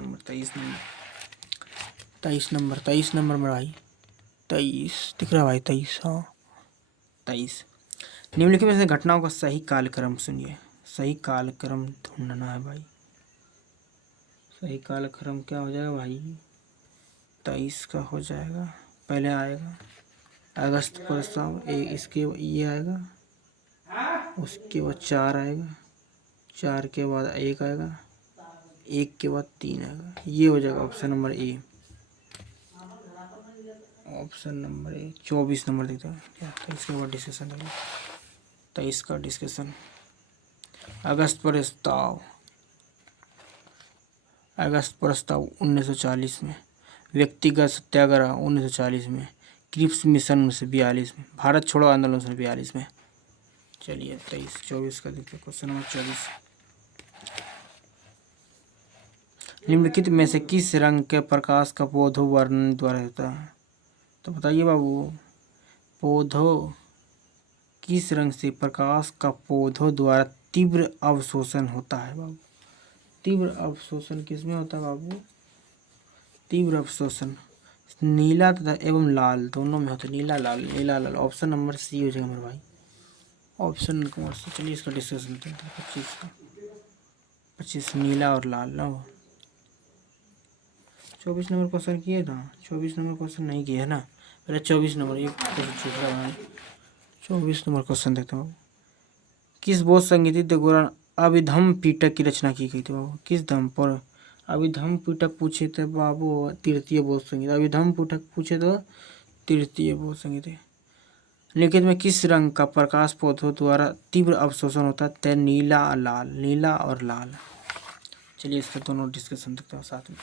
नंबर में भाई 23 दिख रहा भाई 23। हाँ 23, निम्नलिखित में से घटनाओं का सही कालक्रम सुनिए। सही कालक्रम ढूंढना है भाई। सही कालक्रम क्या हो जाएगा भाई? 23 का हो जाएगा, पहले आएगा अगस्त प्रस्ताव इसके ये आएगा, उसके बाद 4 आएगा, 4 के बाद 1 आएगा, 1 के बाद 3 आएगा। ये हो जाएगा option number A. Option number A 24 number देखते हैं क्या। 23 के बाद डिस्कशन देखिए, 23 का डिस्कशन। अगस्त प्रस्ताव, अगस्त प्रस्ताव 1940 में, व्यक्तिगत सत्याग्रह 1940 में, क्रिप्स मिशन 1942 में, भारत छोड़ो आंदोलन 1942 में। चलिए 23-24 का देखिए क्वेश्चन नंबर 24। निम्नलिखित में से किस रंग के प्रकाश का पौधों वर्णन द्वारा होता है? तो बताइए बाबू, पौधों किस रंग से प्रकाश का पौधों द्वारा तीव्र अवशोषण होता है बाबू? तीव्र अवशोषण किसमें होता है बाबू? तीव्र अवशोषण नीला तथा एवं लाल दोनों में होता है। नीला लाल, नीला लाल। ऑप्शन नंबर सी हो जाएगा मेरे भाई, ऑप्शन नंबर सी। चलिए इसका डिस्कशन करते हैं। 25 का, 25 नीला और लाल ना हो। 24 नंबर क्वेश्चन किए था, 24 नंबर क्वेश्चन नहीं किया है ना। पहले 24 नंबर, ये क्वेश्चन छूट रहा है। 24 नंबर क्वेश्चन देखता हूँ। किस बोध संगीत के दौरान अभिधम पिटक की रचना की गई थी बाबू? किस धम पर अभिधम पिटक पूछे थे बाबू? तृतीय बोध संगीत। अभिधम पिटक पूछे तो तृतीय बोध संगीत है। लिखित में किस रंग का प्रकाश पौधों द्वारा तीव्र अवशोषण होता है? तय नीला और लाल, नीला और लाल। चलिए इसका दोनों डिस्कशन देखते हैं साथ में।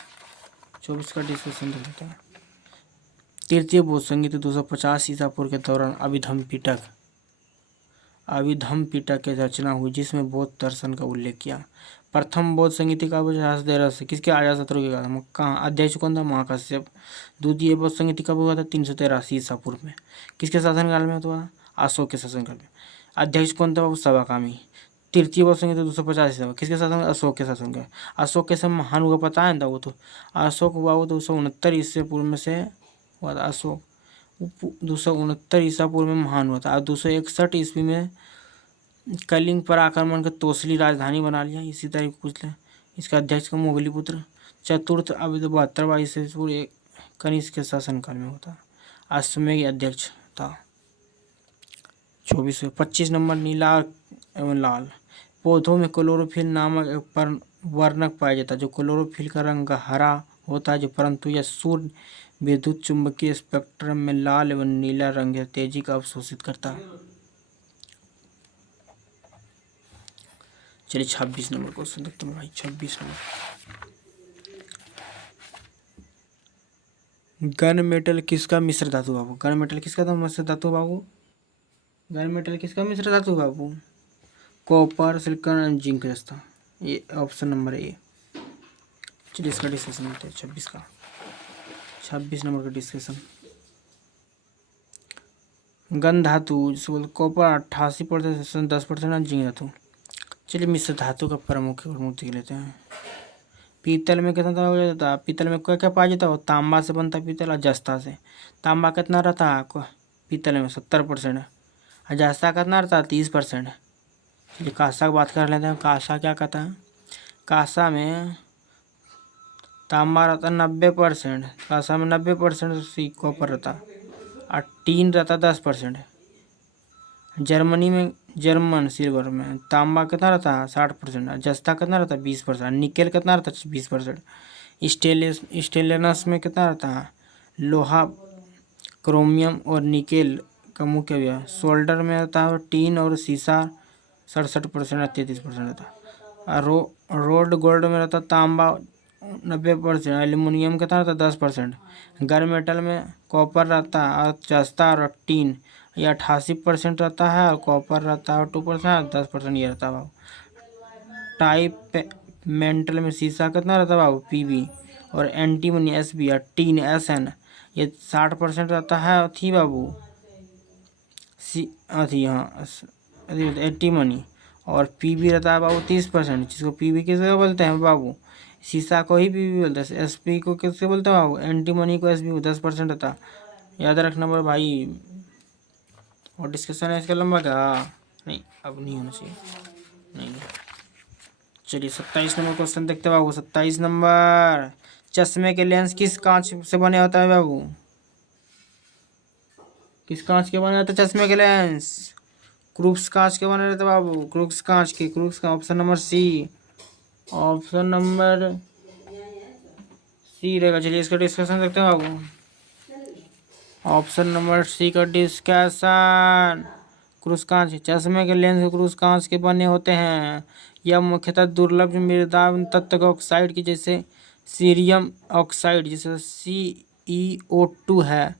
24 का डिस्कशन देखते हैं। तृतीय बोध संगीत 250 ईसा पूर्व के दौरान अभिधम पिटक की रचना हुई, जिसमें बौद्ध दर्शन का उल्लेख किया। प्रथम बौद्ध संगीत का अजातशत्रु से किसके अजातशत्रु के कहा? कहाँ? अध्यक्ष कौन था? महाकाश्यप। द्वितीय बौद्ध संगीत कब हुआ था? 383 ईसा पूर्व में। किसके शासनकाल में हुआ? अशोक के शासनकाल में। अध्यक्ष कौन था? सवाकामी। तृतीय बौद्ध संगीत 250 ईसा, किसके शासन? अशोक के शासन का। अशोक के समय महान हुआ पता है ना वो तो? अशोक हुआ वो 269 ईसा पूर्व में से हुआ था। अशोक 269 ईसा पूर्व में महान हुआ था और 261 ईस्वी में कलिंग पर आक्रमण कर तोसली राजधानी बना लिया। इसी तारीख को पूछ लें। इसका अध्यक्ष का मोगली पुत्र। चतुर्थ अभी तो 72 ईस्वी पूर्व कनिष्क के शासनकाल में होता। अश्वमेध अध्यक्ष था। 25 नंबर नीला एवं लाल। पौधों में क्लोरोफिल नामक एक वर्णक पाया जाता है। जो क्लोरोफिल का रंग हरा होता है, जो परंतु यह सूर्य विद्युत चुंबकीय स्पेक्ट्रम में लाल एवं नीला रंग तेजी का अवशोषित करता है। चलिए 26 नंबर क्वेश्चन देखते हैं भाई। 26 नंबर, गन मेटल किसका मिश्र धातु बाबू? गन मेटल किसका था मिश्र धातु बाबू? गन मेटल किसका मिश्र धातु बाबू? कॉपर, सिलिकॉन एंड जिंक जैसा। ये ऑप्शन नंबर ए। चलिए इसका डिस्कशन करते हैं 26 का। 26 नंबर का डिस्कशन। गन धातु जिसे बोलते कॉपर 88%, 10% और जिंक धातु। चलिए मिश्र धातु का प्रमुख देख लेते हैं। पीतल में कितना हो जाता है? पीतल में क्या क्या पाया जाता है? तांबा से बनता है पीतल और जस्ता से। तांबा कितना रहता है पीतल में? 70%। और जस्ता कितना रहता है? 30%। चलिए कांसा की बात कर लेते हैं। कांसा क्या कहता है? कांसा में तांबा रहता है 90%, कांसा में 90% कॉपर रहता है और टीन रहता 10%। जर्मनी में जर्मन सिल्वर में तांबा कितना रहता है? 60%। जस्ता कितना रहता है? 20%। निकेल कितना रहता है? 20%। स्टेनलेस में कितना रहता है? लोहा, क्रोमियम और निकेल का मुख्य व्यय। सोल्डर में रहता है टीन और शीशा 67% और 33% रहता है। रोड गोल्ड में रहता तांबा 90%। एल्यूमिनियम कितना रहता है? 10%। गन मेटल में कॉपर रहता है और जस्ता और टीन ये 88% रहता है और कॉपर रहता है 2% और 10% ये रहता है बाबू। टाइप मेंटल में शीशा कितना रहता है बाबू? पीबी। और एंटीमनी एसबी और टीन एसएन ये 60% रहता है। थी बाबू अथी हाँ एंटीमनी। और पीबी रहता है बाबू 30%, जिसको पीबी किसे बोलते हैं बाबू? शीशा को ही पीबी बोलते हैं। एसपी को किससे बोलते हैं बाबू? एंटीमनी को एसबी को 10% रहता है। याद रखना पर भाई। और डिस्कशन है इसका लंबा क्या? नहीं अब नहीं होना चाहिए, नहीं। चलिए 27 नंबर क्वेश्चन देखते बाबू। 27 नंबर, चश्मे के लेंस किस कांच से बने होता है बाबू? किस कांच के बने रहते चश्मे के लेंस? क्रूक्स कांच के बने रहते बाबू, क्रूक्स कांच के। क्रूक्स का option number C, option number C रहेगा। चलिए इसका डिस्कशन देखते हैं बाबू। ऑप्शन नंबर सी का डिस्कशन। क्रूस कांच चश्मे के लेंस क्रूस कांच के बने होते हैं। यह मुख्यतः दुर्लभ मृदा तत्व ऑक्साइड की जैसे सीरियम ऑक्साइड जैसे CO2 है।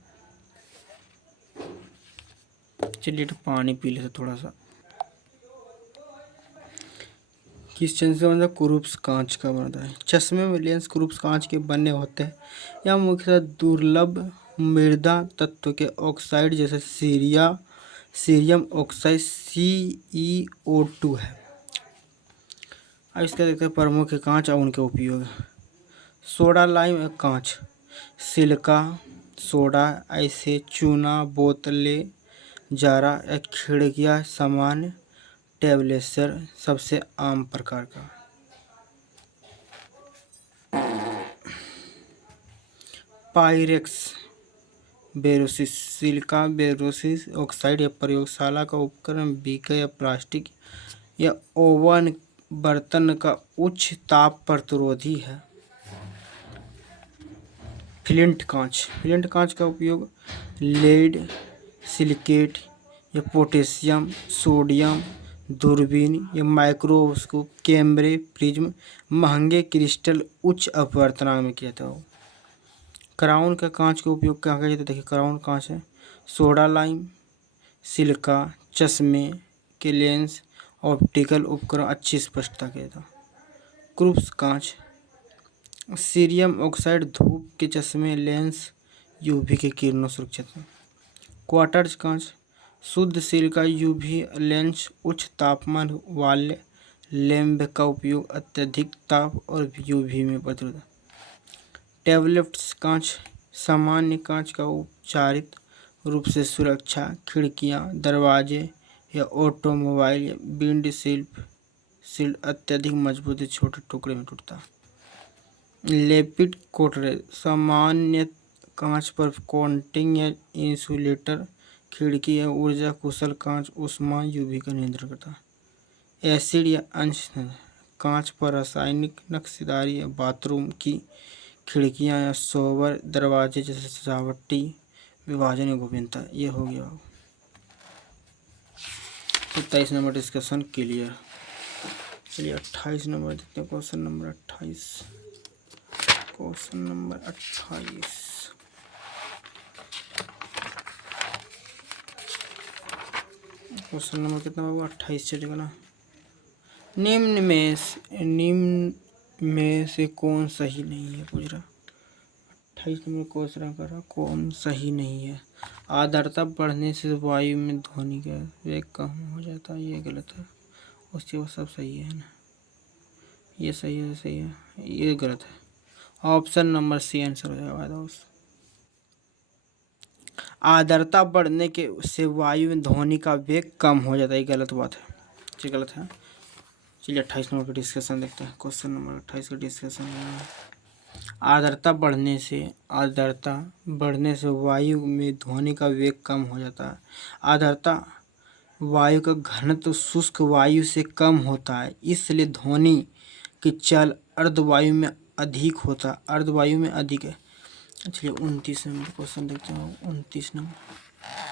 चलिए तो पानी पी लेते थोड़ा सा। किस चीज से मतलब क्रूस कांच का बनता है? चश्मे में लेंस क्रूस कांच के बने होते हैं। यह मुख्यतः दुर्लभ मृदा तत्व के ऑक्साइड जैसे सीरियम ऑक्साइड CO2 है। अब इसका देखते हैं प्रमुख कांच और उनके उपयोग। सोडा लाइम कांच, सिलिका सोडा ऐसे चूना, बोतलें, जारा या खिड़कियाँ सामान्य टेबलेसर सबसे आम प्रकार का। पायरेक्स बेरोसिस सिलिका बेरोसिस ऑक्साइड या प्रयोगशाला का उपकरण, बीकर या प्लास्टिक या ओवन बर्तन का उच्च ताप प्रतिरोधी है। फ्लिंट कांच का उपयोग लेड, सिलिकेट या पोटेशियम, सोडियम, दूरबीन या माइक्रोस्कोप, कैमरे, प्रिज्म, महंगे क्रिस्टल उच्च अपवर्तनांक में किया था। क्राउन का कांच का उपयोग क्या किया जाता है? देखिए क्राउन कांच है सोडा लाइम, सिलिका, चश्मे के लेंस, ऑप्टिकल उपकरण अच्छी स्पष्टता के था। क्रूस कांच सीरियम ऑक्साइड, धूप के चश्मे, लेंस, UV के किरणों सुरक्षित है। क्वार्ट्ज कांच शुद्ध सिलिका, UV लेंस, उच्च तापमान वाले लैंप का उपयोग, अत्यधिक ताप और UV में प्रतिरोध। टेबलेट्स कांच सामान्य कांच का उपचारित रूप से सुरक्षा, खिड़कियां, दरवाजे या ऑटोमोबाइल या विंड शील्ड अत्यधिक मजबूत छोटे टुकड़े में टूटता। लेपिड कोटरेज सामान्य कांच पर कोटिंग या इंसुलेटर, खिड़की या ऊर्जा कुशल कांच ऊष्मा UV का नियंत्रण करता। एसिड या अंश कांच पर रासायनिक नक्शेदारी या बाथरूम की खिड़कियां या सोवर दरवाजे जैसे सजावटी विभाजन या गोपनीयता। ये हो गया 27 नंबर डिस्कशन क्लियर। चलिए 28 नंबर देखते हैं। Question number 28। Question number 28 question number कितना होगा? 28 चलेगा ना। निम्न में से कौन सही नहीं है पूछ रहा। 28 नंबर क्वेश्चन कर रहा कौन सही नहीं है? आर्द्रता बढ़ने से वायु में ध्वनि का वेग कम हो जाता है, ये गलत है। उसके बाद सब सही है ना, ये सही है, ये गलत है। ऑप्शन नंबर सी आंसर हो जाएगा। आर्द्रता बढ़ने के से वायु में ध्वनि का वेग कम हो जाता है, ये गलत बात है, ये गलत है। चलिए 28 नंबर का डिस्कशन देखते हैं। क्वेश्चन नंबर 28 का डिस्कशन है आर्द्रता बढ़ने से वायु में ध्वनि का वेग कम हो जाता है। आर्द्रता वायु का घनत्व शुष्क वायु से कम होता है, इसलिए ध्वनि की चल अर्धवायु में अधिक है। चलिए 29 नंबर क्वेश्चन देखते हैं। 29 नंबर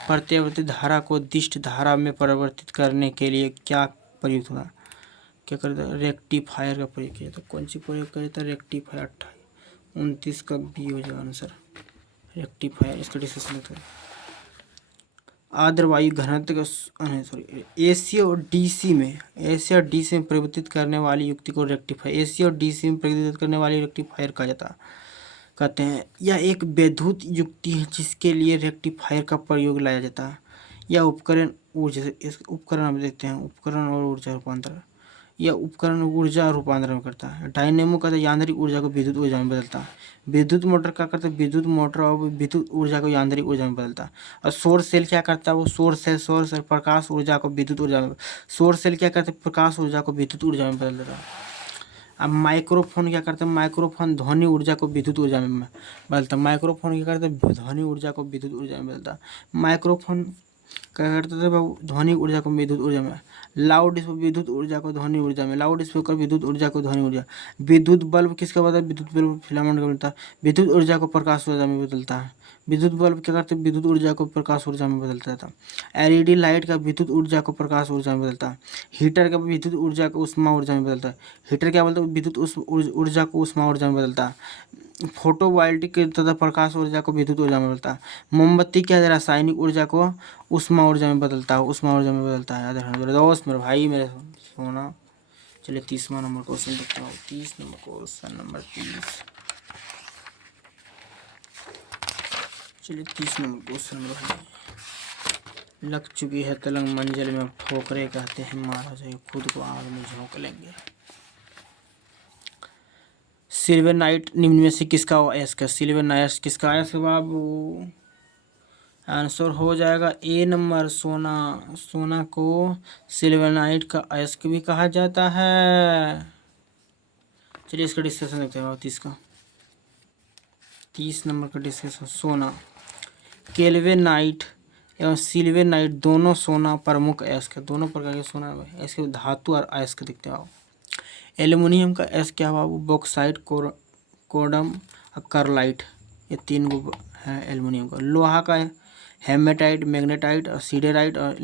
प्रत्यावर्ती धारा को दिष्ट धारा में परिवर्तित करने के लिए क्या प्रयुक्त होता है? क्या करता है? रेक्टिफायर का प्रयोग किया था। कौन सी प्रयोग किया था? रेक्टिफायर। 29 का बी हो जाएगा आंसर, रेक्टिफायर। इसका डिस्कशन होता है। आर्द्र वायु घनत्व का एसी और डीसी में परिवर्तित करने वाली युक्ति को रेक्टिफायर, एसी और डीसी में परिवर्तित करने वाली रेक्टिफायर कहा जाता कहते हैं। यह एक वैद्युत युक्ति है जिसके लिए रेक्टिफायर का प्रयोग लाया जाता है। यह उपकरण हम देखते हैं उपकरण और ऊर्जा रूपांतरण। यह उपकरण ऊर्जा रूपांतरण करता है। डायनेमो का यांत्रिक ऊर्जा को विद्युत ऊर्जा में बदलता है। विद्युत मोटर क्या करता है? विद्युत मोटर और विद्युत ऊर्जा को यांत्रिक ऊर्जा में बदलता है। और सौर सेल क्या करता है? वो सौर सेल प्रकाश ऊर्जा को विद्युत ऊर्जा में, सौर सेल क्या करता है? प्रकाश ऊर्जा को विद्युत ऊर्जा में बदल देता है। अब माइक्रोफोन क्या करते हैं, माइक्रोफोन ध्वनि ऊर्जा को विद्युत ऊर्जा में बदलता है। माइक्रोफोन क्या करते हैं, ध्वनि ऊर्जा को विद्युत ऊर्जा में बदलता है। माइक्रोफोन क्या करते थे बाबू, ध्वनि ऊर्जा को विद्युत ऊर्जा में। लाउड स्पीकर विद्युत ऊर्जा को ध्वनि ऊर्जा में, लाउड स्पीकर विद्युत ऊर्जा को ध्वनि ऊर्जा। विद्युत बल्ब किसका बदलता है, विद्युत बल्ब फिलामेंट का बदलता है, विद्युत ऊर्जा को प्रकाश ऊर्जा में बदलता है। विद्युत बल्ब क्या करते हैं, विद्युत ऊर्जा को प्रकाश ऊर्जा में बदलता था। एलईडी लाइट का विद्युत ऊर्जा को प्रकाश ऊर्जा में बदलता है। हीटर का विद्युत ऊर्जा को उष्मा ऊर्जा में बदलता है। हीटर क्या बोलता है, विद्युत ऊर्जा को उष्मा ऊर्जा में बदलता है। फोटो वोल्टिक तथा प्रकाश ऊर्जा को विद्युत ऊर्जा में बदलता है। मोमबत्ती क्या है, रासायनिक ऊर्जा को उष्मा ऊर्जा में बदलता है, उष्मा ऊर्जा में बदलता है। याद रखना मेरे दोस्त, मेरे भाई, मेरे सोना। चलिए 30वां नंबर क्वेश्चन देखता हूँ। 30 नंबर क्वेश्चन नंबर 30। चलिए 30 नंबर क्वेश्चन मेरे भाई। लग चुकी है तलंग मंजिल में, ठोकरे कहते हैं मारा जाए, खुद को आग में झोंक लेंगे। सिल्वरनाइट निम्न में से किसका अयस्क है, सिल्वरनाइट किसका अयस्क है बाबू। आंसर हो जाएगा ए नंबर, सोना। सोना को सिल्वरनाइट का अयस्क भी कहा जाता है। चलिए इसका डिस्कशन देखते हैं। 30 नंबर का डिस्कशन। सोना, केल्विनाइट एवं सिल्वरनाइट दोनों सोना प्रमुख अयस्क है। दोनों प्रकार के सोना अयस्क, धातु और अयस्क दिखते हैं। एल्युमिनियम का अयस्क क्या बाबू, बॉक्साइट, कोडम और करलाइट, ये 3 गो है एल्युमिनियम का। लोहा का हेमेटाइट, मैग्नेटाइट और सीडेराइट और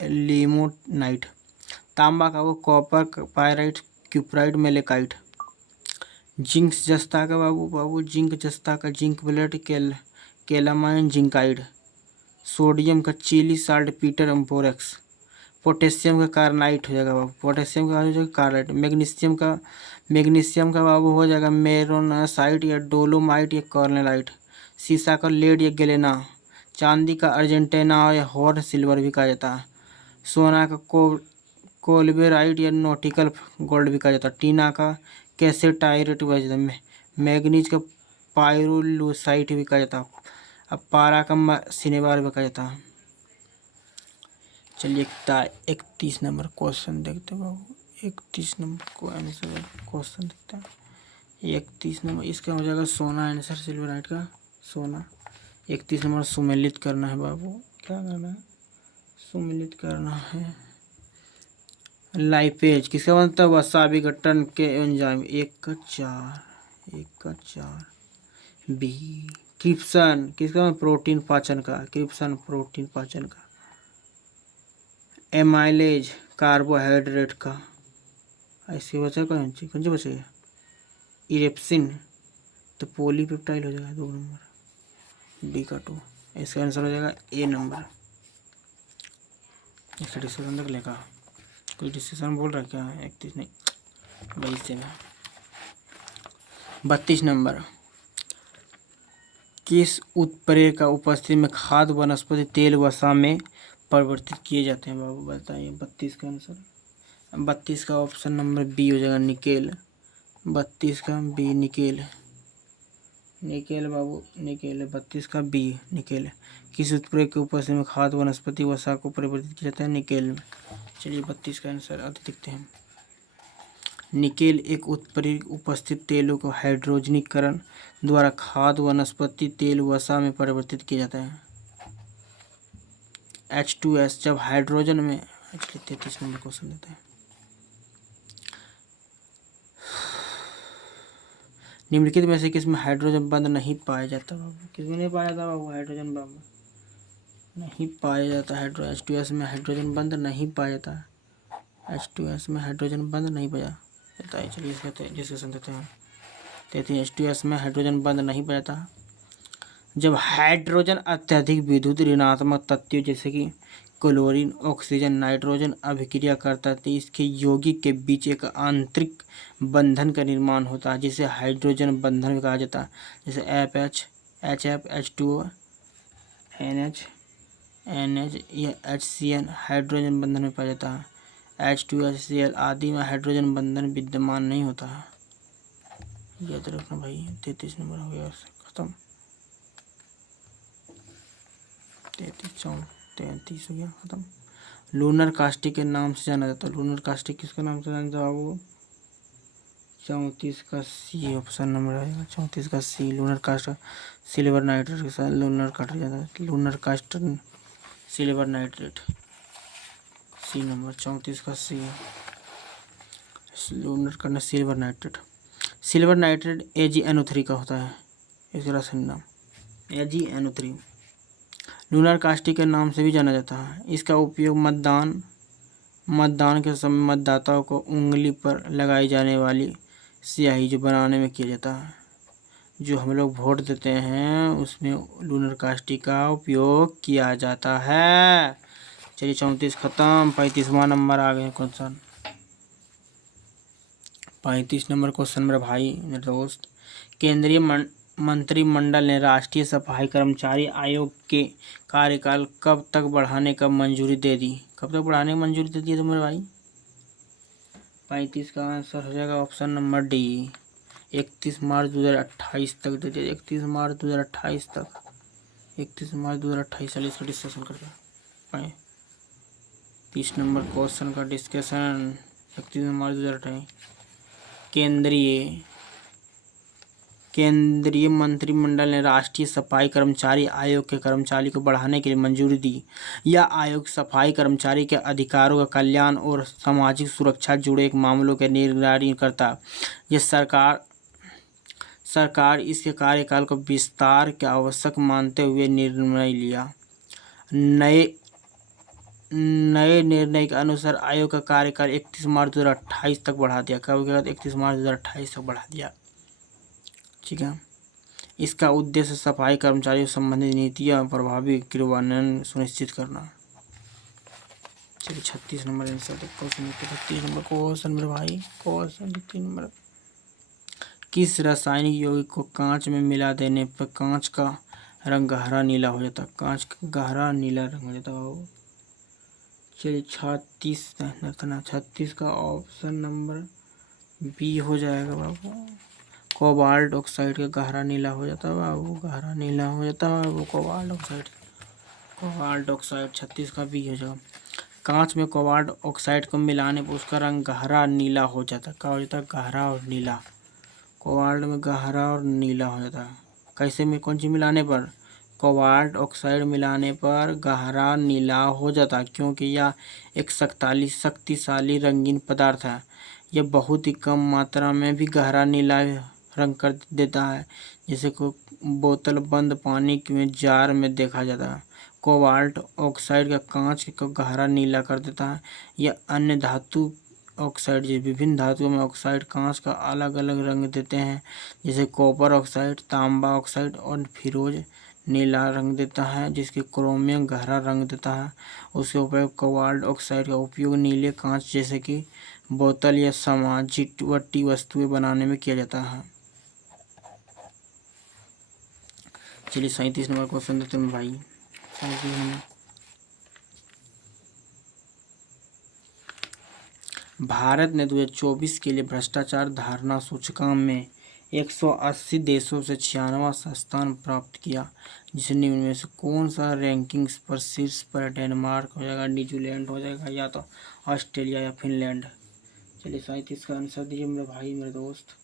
लिमोनाइट। तांबा का वो copper, pyrite, cuprite, malachite. Zinc जस्ता का बाबू जिंक जस्ता का जिंक ब्लेड, केलामाइन, जिंकाइड। सोडियम का Chile saltpetre, borax. Potassium का कार्नाइट हो जाएगा बाबू, पोटेशियम का हो जाएगा कार्नाइट। मैग्नीशियम का बाबू हो जाएगा मेरोनासाइट या डोलोमाइट या कॉर्नेलाइट। सीसा का लेड या गेलेना। चांदी का अर्जेंटीना या हॉट सिल्वर भी कहा जाता है। सोना का कोलबेराइट या नॉटिकल गोल्ड भी कहा जाता है। टीना का कैसेटाइरेट भी कहा जाता है। मैग्नीज का पायरोलूसाइट भी कहा जाता है। अब पारा का सिनेबार भी कहा जाता है। चलिए 31 नंबर क्वेश्चन देखते हैं बाबू। 31 नंबर को आंसर क्वेश्चन देखते हैं। 31 नंबर इसका हो जाएगा सोना आंसर, सिल्वरनाइट का सोना। 31 नंबर सुमेलित करना है बाबू, क्या करना है, सुमेलित करना है। लाइपेज किसका बनता है, वसा विघटन के एंजाइम। 1 का 4 बी। क्रिप्सन किसका, प्रोटीन पाचन का, क्रिप्सन प्रोटीन पाचन का। एमाइलेज कार्बोहाइड्रेट का। ऐसे बचा कौन सी बचेगा, इरेप्सिन तो पॉलीपेप्टाइड हो जाएगा 2 नंबर, डी का 2। इसका आंसर हो जाएगा ए नंबर। इसका डिस्कशन तक लेगा, कोई डिस्कशन बोल रहा है क्या, 31 नहीं 22 देना। 32 नंबर, किस उत्प्रेरक का उपस्थिति में खाद्य वनस्पति तेल वसा में परिवर्तित किए जाते हैं बाबू, बताइए। 32 का आंसर, 32 का ऑप्शन नंबर बी हो जाएगा, निकेल। 32 का बी, निकेल। निकेल बाबू, निकेल। 32 का बी, निकेल। किस उत्प्रेरक के उपस्थिति में खाद्य वनस्पति वसा को परिवर्तित किया जाता है, निकेल में। चलिए 32 का आंसर आगे देखते हैं। निकेल एक उत्प्रेरक उपस्थित तेलों को हाइड्रोजनीकरण द्वारा खाद्य वनस्पति तेल वसा में परिवर्तित किया जाता है। H2S जब हाइड्रोजन में। 33 नंबर क्वेश्चन देते हैं। निम्नलिखित में से किसमें हाइड्रोजन बंध नहीं पाया जाता बाबू, किसमें नहीं पाया जाता बाबू, हाइड्रोजन बंध नहीं पाया जाता। H2S में हाइड्रोजन बंध नहीं पाया जाता। H2S में हाइड्रोजन बंध नहीं पाया जाता है। चलिए इसका डिस्कशन देते हैं। 33 H2S में हाइड्रोजन बंध नहीं पाया जाता जब हाइड्रोजन अत्यधिक विद्युत ऋणात्मक तत्वों जैसे कि क्लोरीन, ऑक्सीजन, नाइट्रोजन अभिक्रिया करता है तो इसके यौगिक के बीच एक आंतरिक बंधन का निर्माण होता है जिसे हाइड्रोजन बंधन कहा जाता है। जैसे FH, HF, H2O, NH, या HCN हाइड्रोजन बंधन में पाया जाता है। H2HCl आदि में हाइड्रोजन बंधन विद्यमान नहीं होता है। याद रखना भाई। 33 नंबर हो गया, खत्म। 33 हो गया, खत्म। लूनर कास्टिक के नाम से जाना जाता है। लूनर कास्टिक किसके नाम से जाना जाता है? 34 का सी ऑप्शन नंबर आएगा। 34 का C lunar caustic silver nitrate के साथ लूनर कास्ट जाता है। Lunar caustic silver nitrate C number 34 का सी लूनर का silver nitrate. Silver nitrate AgNO3 का होता है। इसका रासायनिक नाम AgNO3 लूनर कास्टिक के नाम से भी जाना जाता है। इसका उपयोग मतदान के समय मतदाताओं को उंगली पर लगाई जाने वाली स्याही जो बनाने में किया जाता है। जो हम लोग वोट देते हैं उसमें लूनर कास्टिक का उपयोग किया जाता है। चलिए 34 खत्म। 35वां नंबर आ गए क्वेश्चन। 35 नंबर क्वेश्चन मेरे भाई मेरे दोस्त, केंद्रीय मंत्रिमंडल ने राष्ट्रीय सफाई कर्मचारी आयोग के कार्यकाल कब तक बढ़ाने का मंजूरी दे दी? कब तक बढ़ाने की मंजूरी दे दी तो मेरे भाई? 35 का आंसर हो जाएगा ऑप्शन नंबर डी, 31 मार्च 2028 तक दे दिया। 31 मार्च 2028 तक। 31 मार्च 2028 चलिए इसका डिस्कशन करते हैं। 30 नंबर क्वेश्चन का डिस्कशन। 31 मार्च 2028 केंद्रीय मंत्रिमंडल ने राष्ट्रीय सफाई कर्मचारी आयोग के कर्मचारी को बढ़ाने के लिए मंजूरी दी। यह आयोग सफाई कर्मचारी के अधिकारों का कल्याण और सामाजिक सुरक्षा जुड़े एक मामलों के निगरानी करता। यह सरकार इसके कार्यकाल को विस्तार के आवश्यक मानते हुए निर्णय लिया। नए निर्णय के अनुसार आयोग का कार्यकाल 31 मार्च 2028 तक बढ़ा दिया। कब के बाद 31 मार्च 2028 तक बढ़ा दिया। ठीक है। इसका उद्देश्य सफाई कर्मचारियों से संबंधित नीतियां प्रभावी क्रियान्वयन सुनिश्चित करना। चलिए 36 नंबर आंसर देखो। 36 नंबर क्वेश्चन मेरे भाई क्वेश्चन 36 नंबर, किस रासायनिक यौगिक को कांच में मिला देने पर कांच का रंग गहरा नीला हो जाता? कांच का गहरा नीला रंग हो जाता है। चलिए 36 का ऑप्शन नंबर बी हो जाएगा बाबू। कोबाल्ट ऑक्साइड का गहरा नीला हो जाता है बाबू, गहरा नीला हो जाता है बाबू कोबाल्ट ऑक्साइड 36 का बी हो जाएगा। कांच में कोबाल्ट ऑक्साइड को मिलाने पर उसका रंग गहरा नीला हो जाता है। क्या हो जाता है? गहरा और नीला। कोबाल्ट में गहरा और नीला हो जाता है। कैसे में कौन चीज़ मिलाने पर? कोबाल्ट ऑक्साइड मिलाने पर गहरा नीला हो जाता है, क्योंकि यह एक शक्तिशाली रंगीन पदार्थ है। यह बहुत ही कम मात्रा में भी गहरा नीला रंग कर देता है, जैसे को बोतल बंद पानी में जार में देखा जाता है। कोबाल्ट ऑक्साइड का कांच को गहरा नीला कर देता है। यह अन्य धातु ऑक्साइड जैसे विभिन्न धातुओं में ऑक्साइड कांच का अलग अलग रंग देते हैं, जैसे कॉपर ऑक्साइड, तांबा ऑक्साइड और फिरोज नीला रंग देता है, जिसके क्रोमियम गहरा रंग देता है। उसके उपयोग कोबाल्ट ऑक्साइड का उपयोग नीले कांच जैसे कि बोतल या सजावटी वस्तुएं बनाने में किया जाता है। चलिए 37 नंबर क्वेश्चन देते हैं भाई। 37 नंबर, भारत ने 2024 के लिए भ्रष्टाचार धारणा सूचकांक में 180 देशों से 96वां स्थान प्राप्त किया, जिसे निम्न में से कौन सा रैंकिंग्स पर शीर्ष पर? डेनमार्क हो जाएगा, न्यूजीलैंड हो जाएगा, या तो ऑस्ट्रेलिया या फिनलैंड। चलिए 37 का आंसर दीजिए मेरे भाई मेरे दोस्त।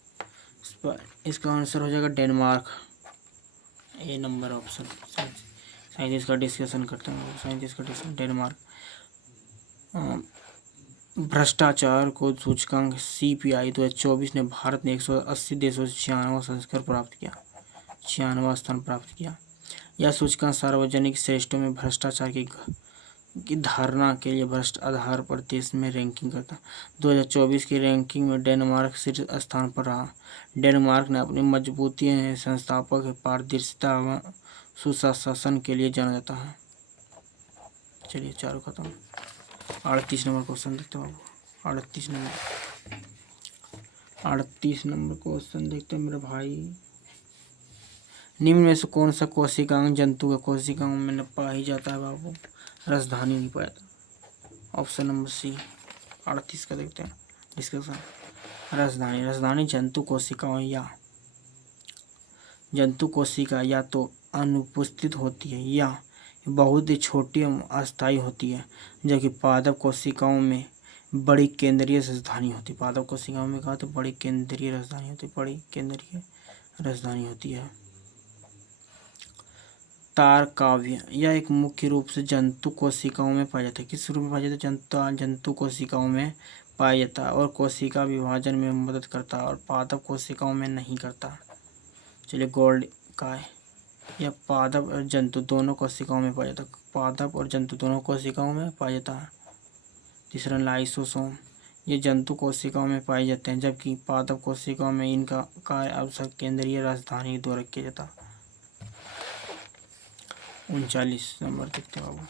इसका आंसर हो जाएगा डेनमार्क, ए नंबर ऑप्शन। 37 का डिस्कशन करते हैं। 37 का डिस्कशन डेनमार्क। भ्रष्टाचार को सूचकांक CPI 2024 ने भारत ने 180 देशों से 96वां संस्करण प्राप्त किया, 96वां स्थान प्राप्त किया। यह सूचकांक सार्वजनिक श्रेष्ठों में भ्रष्टाचार की धारणा के लिए भ्रष्ट आधार पर देश में रैंकिंग करता। 2024 की रैंकिंग में डेनमार्क शीर्ष स्थान पर रहा। डेनमार्क ने अपनी मजबूती संस्थापक पारदर्शिता व सुशासन के लिए जाना जाता है। चलिए चारों खत्म। 38 नंबर क्वेश्चन देखते हैं। 38 नंबर क्वेश्चन देखते हैं मेरे भाई। निम्न में से कौन सा कोशिकांग जंतु का कोशिकांग में पाई जाता है बाबू? राजधानी नहीं पाया था। ऑप्शन नंबर सी। 38 का देखते हैं डिस्कशन। राजधानी जंतु कोशिका या तो अनुपस्थित होती है या बहुत ही छोटी एवं अस्थायी होती है, जबकि पादप कोशिकाओं में बड़ी केंद्रीय राजधानी होती है। पादप कोशिकाओं में कहा तो बड़ी केंद्रीय राजधानी होती है, बड़ी केंद्रीय राजधानी होती है। तारकाव्य यह एक मुख्य रूप से जंतु कोशिकाओं में पाया जाता है। किस रूप में पाया जाता है? जंतु कोशिकाओं में पाया जाता है और कोशिका विभाजन में मदद करता है और पादप कोशिकाओं में नहीं करता। चलिए गोल्ड काय यह पादप और जंतु दोनों कोशिकाओं में पाया जाता है। पादप और जंतु दोनों कोशिकाओं में पाया जाता है। तीसरा लाइसोसोम ये जंतु कोशिकाओं में पाए जाते हैं, जबकि पादप कोशिकाओं में इनका कार्य अवसर केंद्रीय राजधानी द्वारा किया जाता है। 39 नंबर देखते हैं बाबू।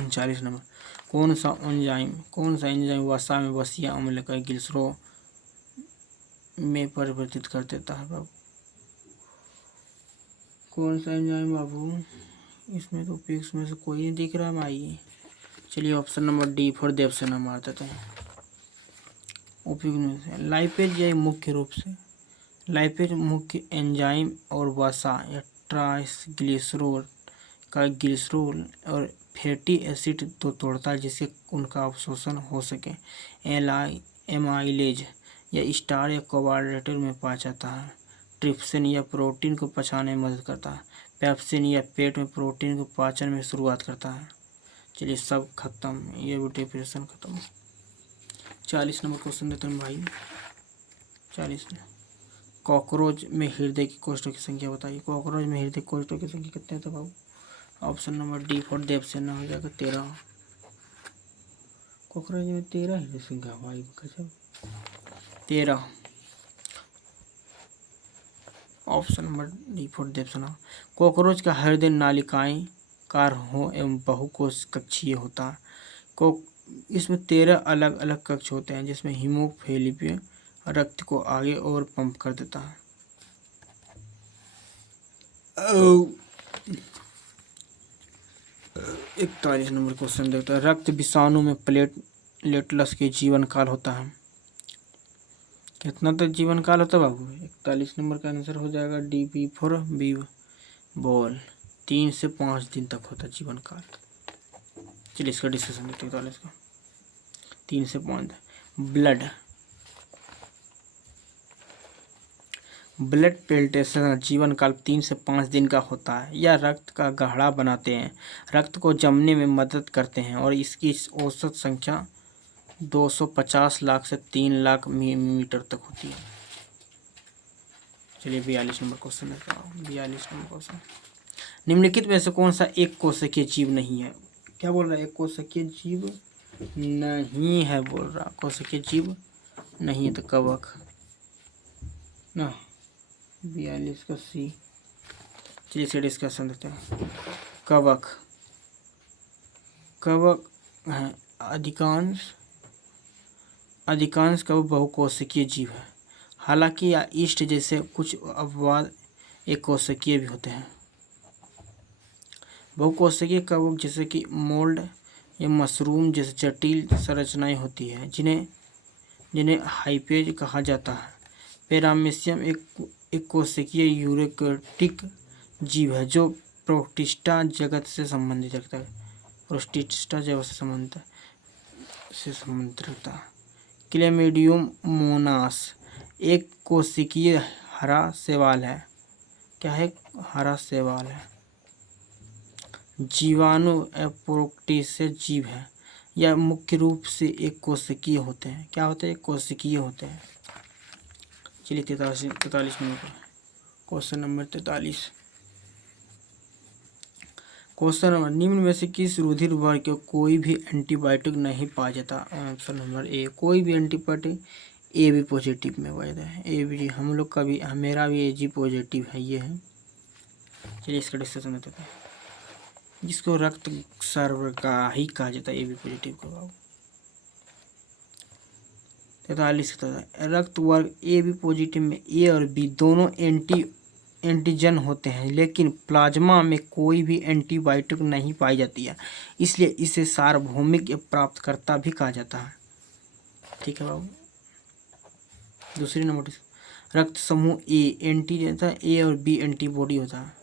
39 नंबर कौन सा एंजाइम वसा में वसीय अम्ल का ग्लिसरॉल में परिवर्तित कर देता है बाबू? कौन सा एंजाइम बाबू? इसमें तो पिक्स में से कोई नहीं दिख रहा है भाई। चलिए ऑप्शन नंबर डी फॉर देव से न मार देते हैं। उपयुक्त में से लाइपेज यह मुख्य रूप से लाइपेज मुख्य एंजाइम और वसा या ट्राइग्लिसरॉल का ग्लिसरॉल और फैटी एसिड तो तोड़ता है जिससे उनका अवशोषण हो सके। एमाइलेज या स्टार या कार्बोहाइड्रेट में पाया जाता है। ट्रिप्सिन या प्रोटीन को पचाने में मदद करता है। पेप्सिन या पेट में प्रोटीन को पाचन में शुरुआत करता है। चलिए सब खत्म, ये भी डिप्रेशन खत्म। 40 नंबर क्वेश्चन देते हैं भाई। 40 कॉकरोच में हृदय की कोशिकाओं की संख्या बताइए। कॉकरोच में हृदय कोशिकाओं की संख्या कितने हैं तो बाबू? ऑप्शन नंबर डी फॉर देव से ना हो जाएगा 13। कॉकरोच में 13 हृदय संख्या भाई, गजब 13। ऑप्शन नंबर डी फॉर देव से ना। कॉकरोच का हृदय नालिकाएं कार हो एवं बहुकोश कक्षीय होता है। इसमें 13 अलग अलग कक्ष होते हैं जिसमें हीमोफिलिया रक्त को आगे और पंप कर देता है। 41 नंबर क्वेश्चन देखते हैं। रक्त विषाणु में प्लेटलेट्स के जीवन काल होता है। कितना तक जीवन काल होता है बाबू? 41 नंबर का आंसर हो जाएगा D B for B ball. 3 से 5 दिन तक होता है जीवन काल। चलिए इसका डिस्कशन देखते हैं। 41 का 3 से 5। ब्लड प्लेटलेट्स का जीवन काल 3 से 5 दिन का होता है। यह रक्त का गाढ़ा बनाते हैं, रक्त को जमने में मदद करते हैं और इसकी औसत संख्या 250 लाख से 3 लाख मिलीमीटर तक होती है। चलिए 42 नंबर क्वेश्चन देखते हैं। 42 नंबर क्वेश्चन, निम्नलिखित में से कौन सा एक कोशिकीय जीव नहीं है? क्या बोल रहा है? एक कोशिकीय जीव नहीं है बोल रहा। कोशिकीय जीव नहीं है तो कवक ना। 42 का सी। चलिए इसे डिस्कशन देते हैं। कवक है। अधिकांश कवक बहुकोशिकीय जीव है। हालांकि या ईस्ट जैसे कुछ अपवाद एक कोशिकीय भी होते हैं। बहुकोशिकीय कवक जैसे कि मोल्ड या मशरूम जैसे जटिल संरचनाएं होती है जिन्हें हाइपेज कहा जाता है। पैरामीशियम एक कोशिकीय यूकेरियोटिक जीव है जो प्रोटिस्टा जगत से संबंधित रखता है। प्रोटिस्टा जगत से संबंधित रखता है। क्लैमिडियम मोनास एक कोशिकीय हरा शैवाल है। क्या है? हरा शैवाल है। जीवाणु प्रोटिस्टा जीव है। यह मुख्य रूप से एक कोशिकीय होते हैं। क्या होते हैं? कोशिकीय होते हैं। चलिए 43 number question number 43। Question number, निम्न में से किस रुधिर वर्ग के कोई भी एंटीबायोटिक नहीं पाया जाता? ऑप्शन नंबर ए कोई भी एंटीबायोटिक ए बी पॉजिटिव में वैध है। ए बी हम लोग का भी, मेरा भी ए जी पॉजिटिव है, ये है। चलिए इसका डिस्कशन देते हैं। जिसको रक्त सर्वगाही कहा जाता है ए बी पॉजिटिव को। 43 रक्त वर्ग ए बी पॉजिटिव में ए और बी दोनों एंटीजन होते हैं, लेकिन प्लाज्मा में कोई भी एंटीबायोटिक नहीं पाई जाती है, इसलिए इसे सार्वभौमिक प्राप्तकर्ता भी कहा जाता है। ठीक है बाबू। दूसरी नंबर, रक्त समूह ए एंटीजन था, ए और बी एंटीबॉडी होता है।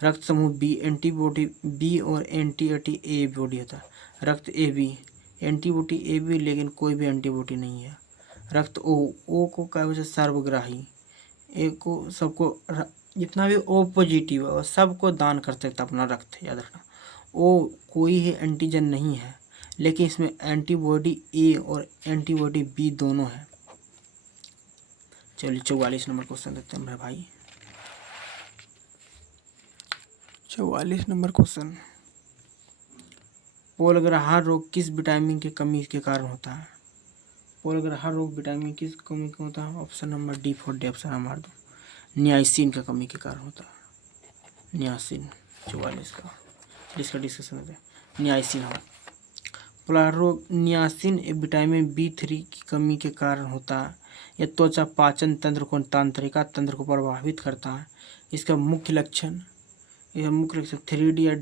रक्त समूह बी एंटीबॉडी बी और एंटी ए बॉडी होता है। रक्त ए बी एंटीबॉडी ए भी, लेकिन कोई भी एंटीबॉडी नहीं है। रक्त ओ को क्या बोलते हैं, सर्वग्राही। ए को सबको जितना भी ओ पॉजिटिव है वो सबको दान कर सकता है अपना रक्त, याद रखना। ओ कोई ही एंटीजन नहीं है, लेकिन इसमें एंटीबॉडी ए और एंटीबॉडी बी दोनों है। चलिए 44 नंबर क्वेश्चन देते हैं मेरे भाई। 44 नंबर क्वेश्चन, पोलग्राहा रोग किस विटामिन की कमी के कारण होता है? पोलग्राहा रोग विटामिन किस कमी का होता है? Option number D 4 option number 2, niacin का कमी के कारण होता है। नियासिन 44 का, जिसका डिस्कशन होता है नियासिन। हाँ, पोलग्राहा रोग नियासिन विटामिन B3 की कमी के कारण होता है। यह त्वचा पाचन तंत्र को, तंत्रिका तंत्र को प्रभावित करता है। इसका मुख्य लक्षण 3D या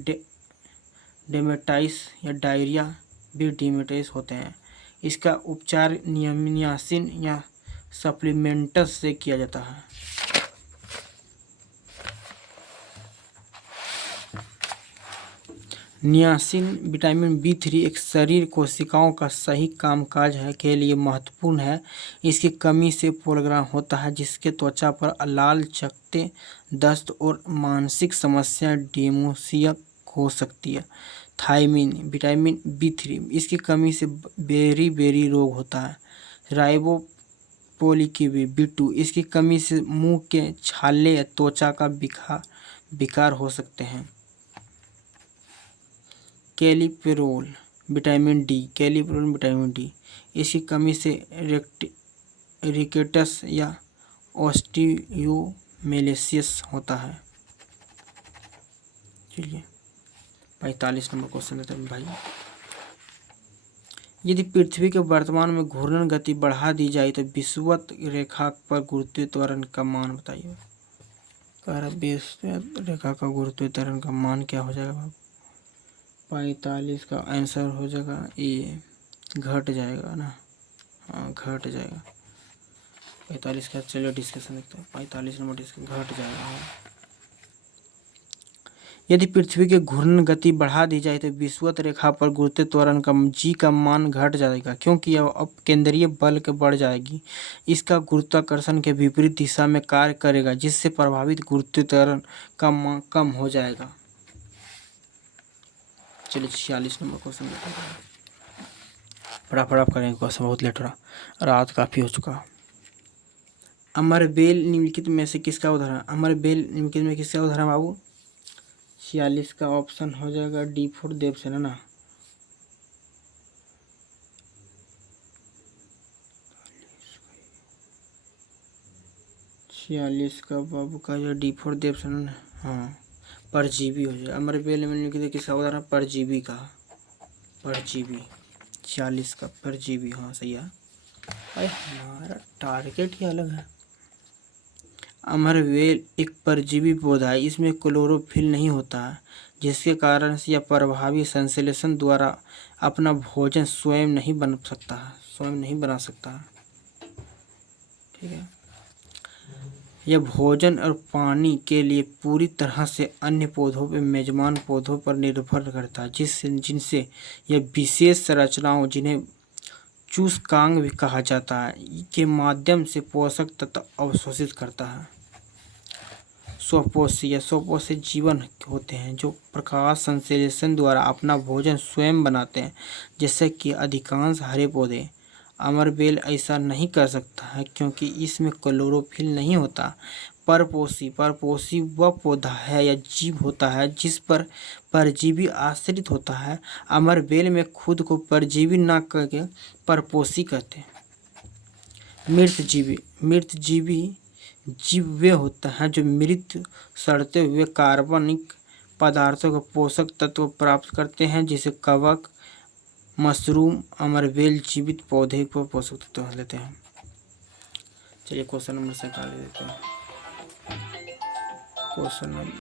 डेमेटाइस या डायरिया भी डेमेटाइस होते हैं। इसका उपचार नियासिन या सप्लीमेंट्स से किया जाता है। नियासिन विटामिन B3 एक शरीर कोशिकाओं का सही कामकाज है के लिए महत्वपूर्ण है। इसकी कमी से पोलग्राहा होता है, जिसके त्वचा पर लाल चकत्ते, दस्त और मानसिक समस्या डेमेंशिया हो सकती है। थायमिन विटामिन B3 इसकी कमी से बेरी रोग होता है। राइबोप्लाविन B2 इसकी कमी से मुंह के छाले या त्वचा का विकार हो सकते हैं। कैल्सिफेरॉल विटामिन D इसकी कमी से रिकेटस या ऑस्टियोमेलेसिस होता है। चलिए 45 नंबर क्वेश्चन देते हैं भाई। यदि पृथ्वी के वर्तमान में घूर्णन गति बढ़ा दी जाए तो विषुवत रेखा पर गुरुत्वीय त्वरण का मान बताइए। विषुवत रेखा का गुरुत्वीय त्वरण का मान क्या हो जाएगा? 45 का आंसर हो जाएगा ए, घट जाएगा ना। हाँ, घट जाएगा 45 का। चलिए डिस्कशन देखते हैं। 45 नंबर डिस्कशन घट जाएगा। यदि पृथ्वी की घूर्णन गति बढ़ा दी जाए तो विषुवत रेखा पर गुरुत्वीय त्वरण का जी का मान घट जाएगा, क्योंकि यह अब केंद्रीय बल के बढ़ जाएगी। इसका गुरुत्वाकर्षण के विपरीत दिशा में कार्य करेगा, जिससे प्रभावित गुरुत्वीय त्वरण का मान कम हो जाएगा। चलिए 46 नंबर क्वेश्चन देखते हैं। फटाफट करेंगे क्वेश्चन, बहुत लेट हो रहा, रात काफ़ी हो चुका। अमरबेल निम्नलिखित में से किसका उदाहरण? अमरबेल निम्नलिखित में किसका उदाहरण बाबू? 46 का ऑप्शन हो जाएगा D4 देवसेना ना। छियालीस का बाबू का जो D4 देवसेना ना। हाँ, परजीवी हो जाए। अमरबेल में किसका उदाहरण? परजीवी का, परजीवी 46 का परजीवी। हाँ सही है। अरे हमारा टारगेट ही अलग है। अमरबेल एक परजीवी पौधा है। इसमें क्लोरोफिल नहीं होता है, जिसके कारण से यह प्रभावी संश्लेषण द्वारा अपना भोजन स्वयं नहीं बना सकता है। ठीक है, यह भोजन और पानी के लिए पूरी तरह से अन्य पौधों पर, मेजबान पौधों पर निर्भर करता है, जिनसे यह विशेष संरचनाओं, जिन्हें चूसकांग भी कहा जाता है, के माध्यम से पोषक तत्व अवशोषित करता है। स्वपोषी जीवन होते हैं जो प्रकाश संश्लेषण द्वारा अपना भोजन स्वयं बनाते हैं, जैसे कि अधिकांश हरे पौधे। अमरबेल ऐसा नहीं कर सकता है क्योंकि इसमें क्लोरोफिल नहीं होता। परपोषी वह पौधा है या जीव होता है जिस पर परजीवी आश्रित होता है। अमरबेल में खुद को परजीवी न करके परपोषी कहते हैं। मृतजीवी जीव वे होते हैं जो मृत सड़ते हुए कार्बनिक पदार्थों को पोषक तत्व प्राप्त करते हैं, जिसे कवक, मशरूम, अमरबेल जीवित पौधे को पोषक तत्व लेते हैं। चलिए क्वेश्चन नंबर 47 देते हैं। Question number